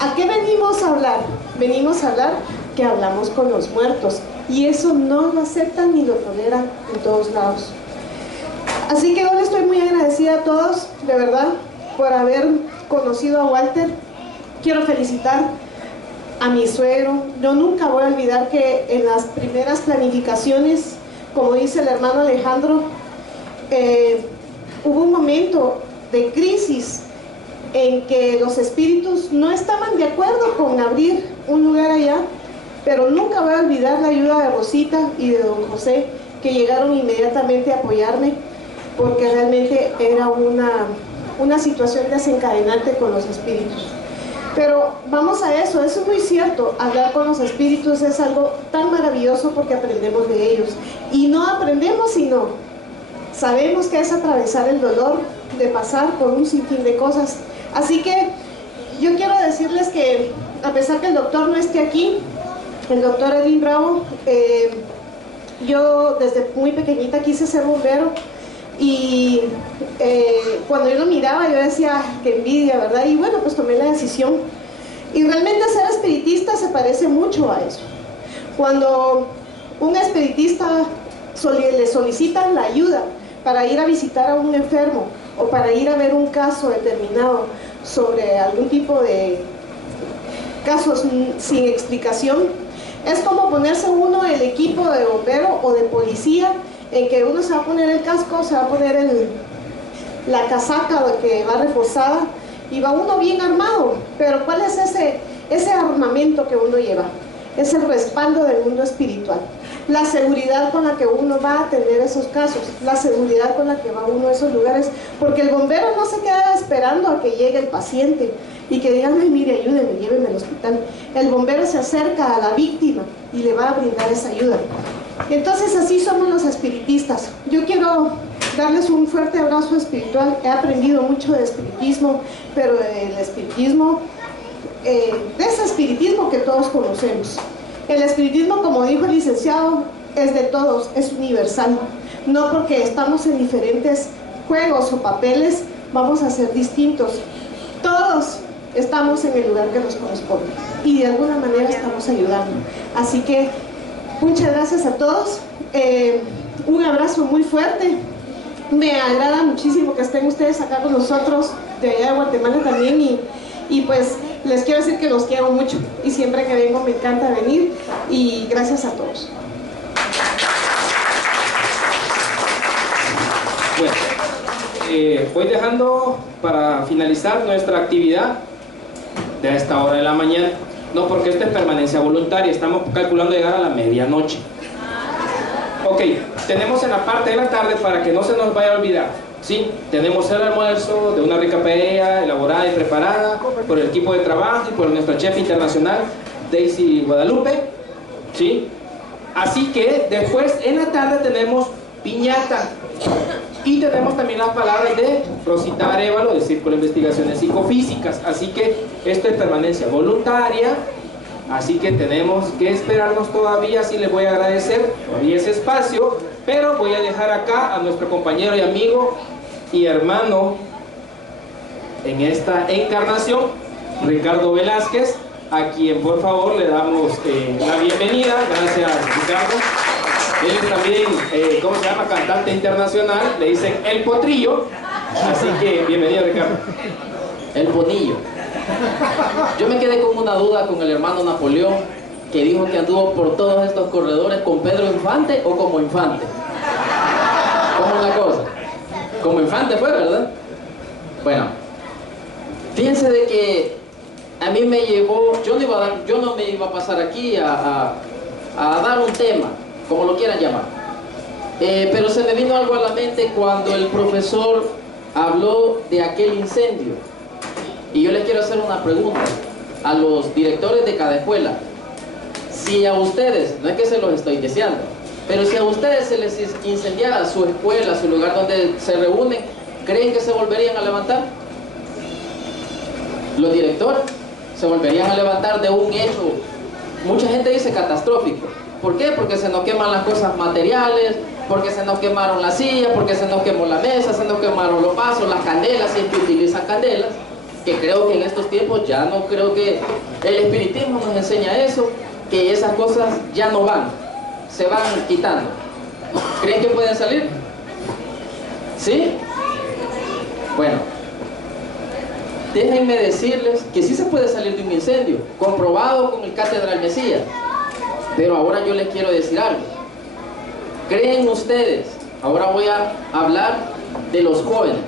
¿a qué venimos a hablar? Venimos a hablar que hablamos con los muertos, y eso no lo aceptan ni lo toleran en todos lados. Así que hoy estoy muy agradecida a todos, de verdad, por haber conocido a Walter. Quiero felicitar a mi suegro. Yo nunca voy a olvidar que en las primeras planificaciones, como dice el hermano Alejandro, hubo un momento de crisis en que los espíritus no estaban de acuerdo con abrir un lugar allá, pero nunca voy a olvidar la ayuda de Rosita y de don José, que llegaron inmediatamente a apoyarme, porque realmente era una situación desencadenante con los espíritus. Pero vamos a eso, es muy cierto, hablar con los espíritus es algo tan maravilloso porque aprendemos de ellos. Y no aprendemos, sino sabemos que es atravesar el dolor de pasar por un sinfín de cosas. Así que yo quiero decirles que, a pesar que el doctor no esté aquí, el doctor Edwin Bravo, yo desde muy pequeñita quise ser bombero. Y cuando yo lo miraba, yo decía, qué envidia, ¿verdad? Y bueno, pues tomé la decisión. Y realmente ser espiritista se parece mucho a eso. Cuando un espiritista le solicitan la ayuda para ir a visitar a un enfermo o para ir a ver un caso determinado sobre algún tipo de casos sin explicación, es como ponerse uno el equipo de bombero o de policía, en que uno se va a poner el casco, se va a poner la casaca que va reforzada y va uno bien armado. Pero ¿cuál es ese armamento que uno lleva? Es el respaldo del mundo espiritual, la seguridad con la que uno va a atender esos casos, la seguridad con la que va uno a esos lugares, porque el bombero no se queda esperando a que llegue el paciente y que digan, ay, mire, ayúdeme, lléveme al hospital. El bombero se acerca a la víctima y le va a brindar esa ayuda. Entonces así somos los espiritistas. Yo quiero darles un fuerte abrazo espiritual. He aprendido mucho de espiritismo, pero del espiritismo, de ese espiritismo que todos conocemos. El espiritismo, como dijo el licenciado, es de todos, es universal. No porque estamos en diferentes juegos o papeles vamos a ser distintos. Todos estamos en el lugar que nos corresponde y de alguna manera estamos ayudando. Así que muchas gracias a todos. Un abrazo muy fuerte. Me agrada muchísimo que estén ustedes acá con nosotros, de allá de Guatemala también, y pues les quiero decir que los quiero mucho y siempre que vengo me encanta venir, y gracias a todos. Bueno, voy dejando para finalizar nuestra actividad de esta hora de la mañana. No, porque esto es permanencia voluntaria, estamos calculando llegar a la medianoche. Ok, tenemos en la parte de la tarde, para que no se nos vaya a olvidar, ¿sí? Tenemos el almuerzo de una rica paella elaborada y preparada por el equipo de trabajo y por nuestra chef internacional, Daisy Guadalupe, ¿sí? Así que después en la tarde tenemos piñata. Y tenemos también las palabras de Rosita Arevalo, del Círculo de Investigaciones Psicofísicas. Así que esto es permanencia voluntaria. Así que tenemos que esperarnos todavía. Sí, les voy a agradecer todavía ese espacio. Pero voy a dejar acá a nuestro compañero y amigo y hermano en esta encarnación, Ricardo Velázquez, a quien por favor le damos la bienvenida. Gracias, Ricardo. Él es también, ¿cómo se llama? Cantante internacional, le dicen El Potrillo. Así que bienvenido, Ricardo. El Ponillo. Yo me quedé con una duda con el hermano Napoleón, que dijo que anduvo por todos estos corredores con Pedro Infante o como infante. ¿Cómo es la cosa? Como infante fue, ¿verdad? Bueno, fíjense de que a mí me llegó, yo no me iba a pasar aquí a dar un tema, como lo quieran llamar, pero se me vino algo a la mente cuando el profesor habló de aquel incendio. Y yo les quiero hacer una pregunta a los directores de cada escuela. Si a ustedes, no es que se los estoy deseando, pero si a ustedes se les incendiara su escuela, su lugar donde se reúnen, ¿creen que se volverían a levantar? Los directores se volverían a levantar de un hecho, mucha gente dice catastrófico. ¿Por qué? Porque se nos queman las cosas materiales, porque se nos quemaron las sillas, porque se nos quemó la mesa, se nos quemaron los vasos, las candelas, si es que utilizan candelas, que creo que en estos tiempos ya no creo que el espiritismo nos enseña eso, que esas cosas ya no van, se van quitando. ¿Creen que pueden salir? ¿Sí? Bueno, déjenme decirles que sí se puede salir de un incendio, comprobado con el Catedral Mesías. Pero ahora yo les quiero decir algo. ¿Creen ustedes? Ahora voy a hablar de los jóvenes,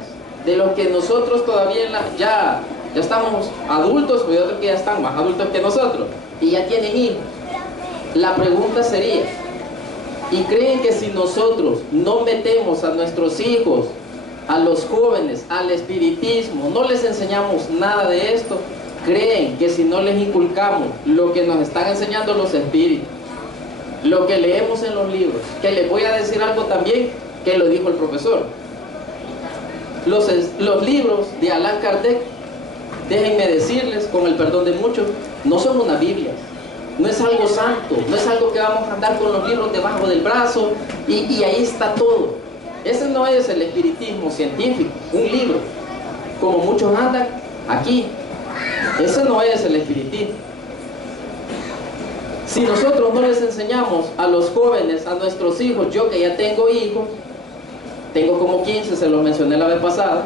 de los que nosotros todavía ya estamos adultos, pero hay otros que ya están más adultos que nosotros y ya tienen hijos. La pregunta sería, ¿y creen que si nosotros no metemos a nuestros hijos, a los jóvenes, al espiritismo, no les enseñamos nada de esto, creen que si no les inculcamos lo que nos están enseñando los espíritus, lo que leemos en los libros, que les voy a decir algo también que lo dijo el profesor, los libros de Allan Kardec, déjenme decirles, con el perdón de muchos, no son una Biblia, no es algo santo, no es algo que vamos a andar con los libros debajo del brazo y ahí está todo. Ese no es el espiritismo científico, un libro, como muchos andan aquí. Ese no es el espiritismo. Si nosotros no les enseñamos a los jóvenes, a nuestros hijos, yo que ya tengo hijos, tengo como 15, se los mencioné la vez pasada,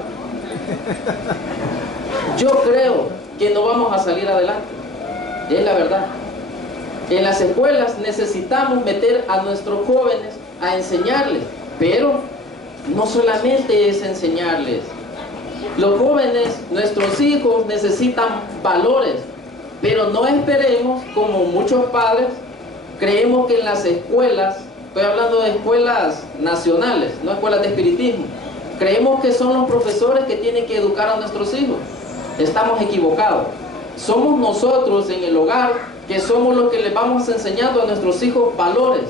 yo creo que no vamos a salir adelante. Es la verdad. En las escuelas necesitamos meter a nuestros jóvenes a enseñarles, pero no solamente es enseñarles. Los jóvenes, nuestros hijos, necesitan valores, pero no esperemos, como muchos padres, creemos que en las escuelas, estoy hablando de escuelas nacionales, no escuelas de espiritismo, creemos que son los profesores que tienen que educar a nuestros hijos. Estamos equivocados. Somos nosotros en el hogar que somos los que les vamos enseñando a nuestros hijos valores.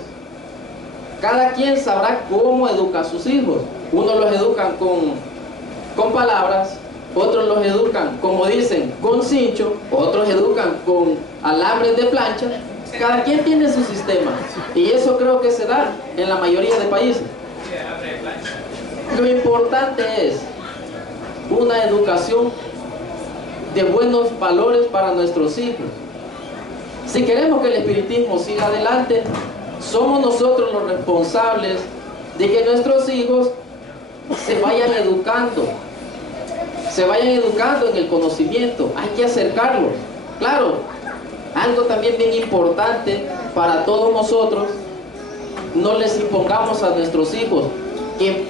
cada quien sabrá cómo educa a sus hijos. Unos los educan con palabras, otros los educan, como dicen, con cincho, otros educan con alambres de plancha. Cada quien tiene su sistema, y eso creo que se da en la mayoría de países. Lo importante es una educación de buenos valores para nuestros hijos. Si queremos que el espiritismo siga adelante, somos nosotros los responsables de que nuestros hijos se vayan educando en el conocimiento. Hay que acercarlos. Claro, algo también bien importante para todos nosotros: no les impongamos a nuestros hijos que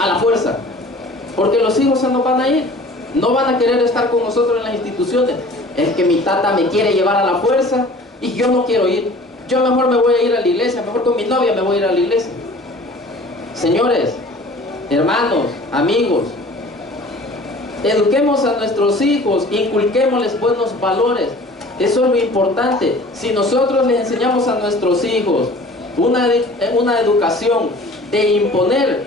a la fuerza, porque los hijos se nos van a ir, no van a querer estar con nosotros en las instituciones. Es que mi tata me quiere llevar a la fuerza y yo no quiero ir. Yo mejor me voy a ir a la iglesia, mejor con mi novia me voy a ir a la iglesia. Señores, hermanos, amigos, eduquemos a nuestros hijos, inculquémosles buenos valores. Eso es lo importante. Si nosotros les enseñamos a nuestros hijos una educación de imponer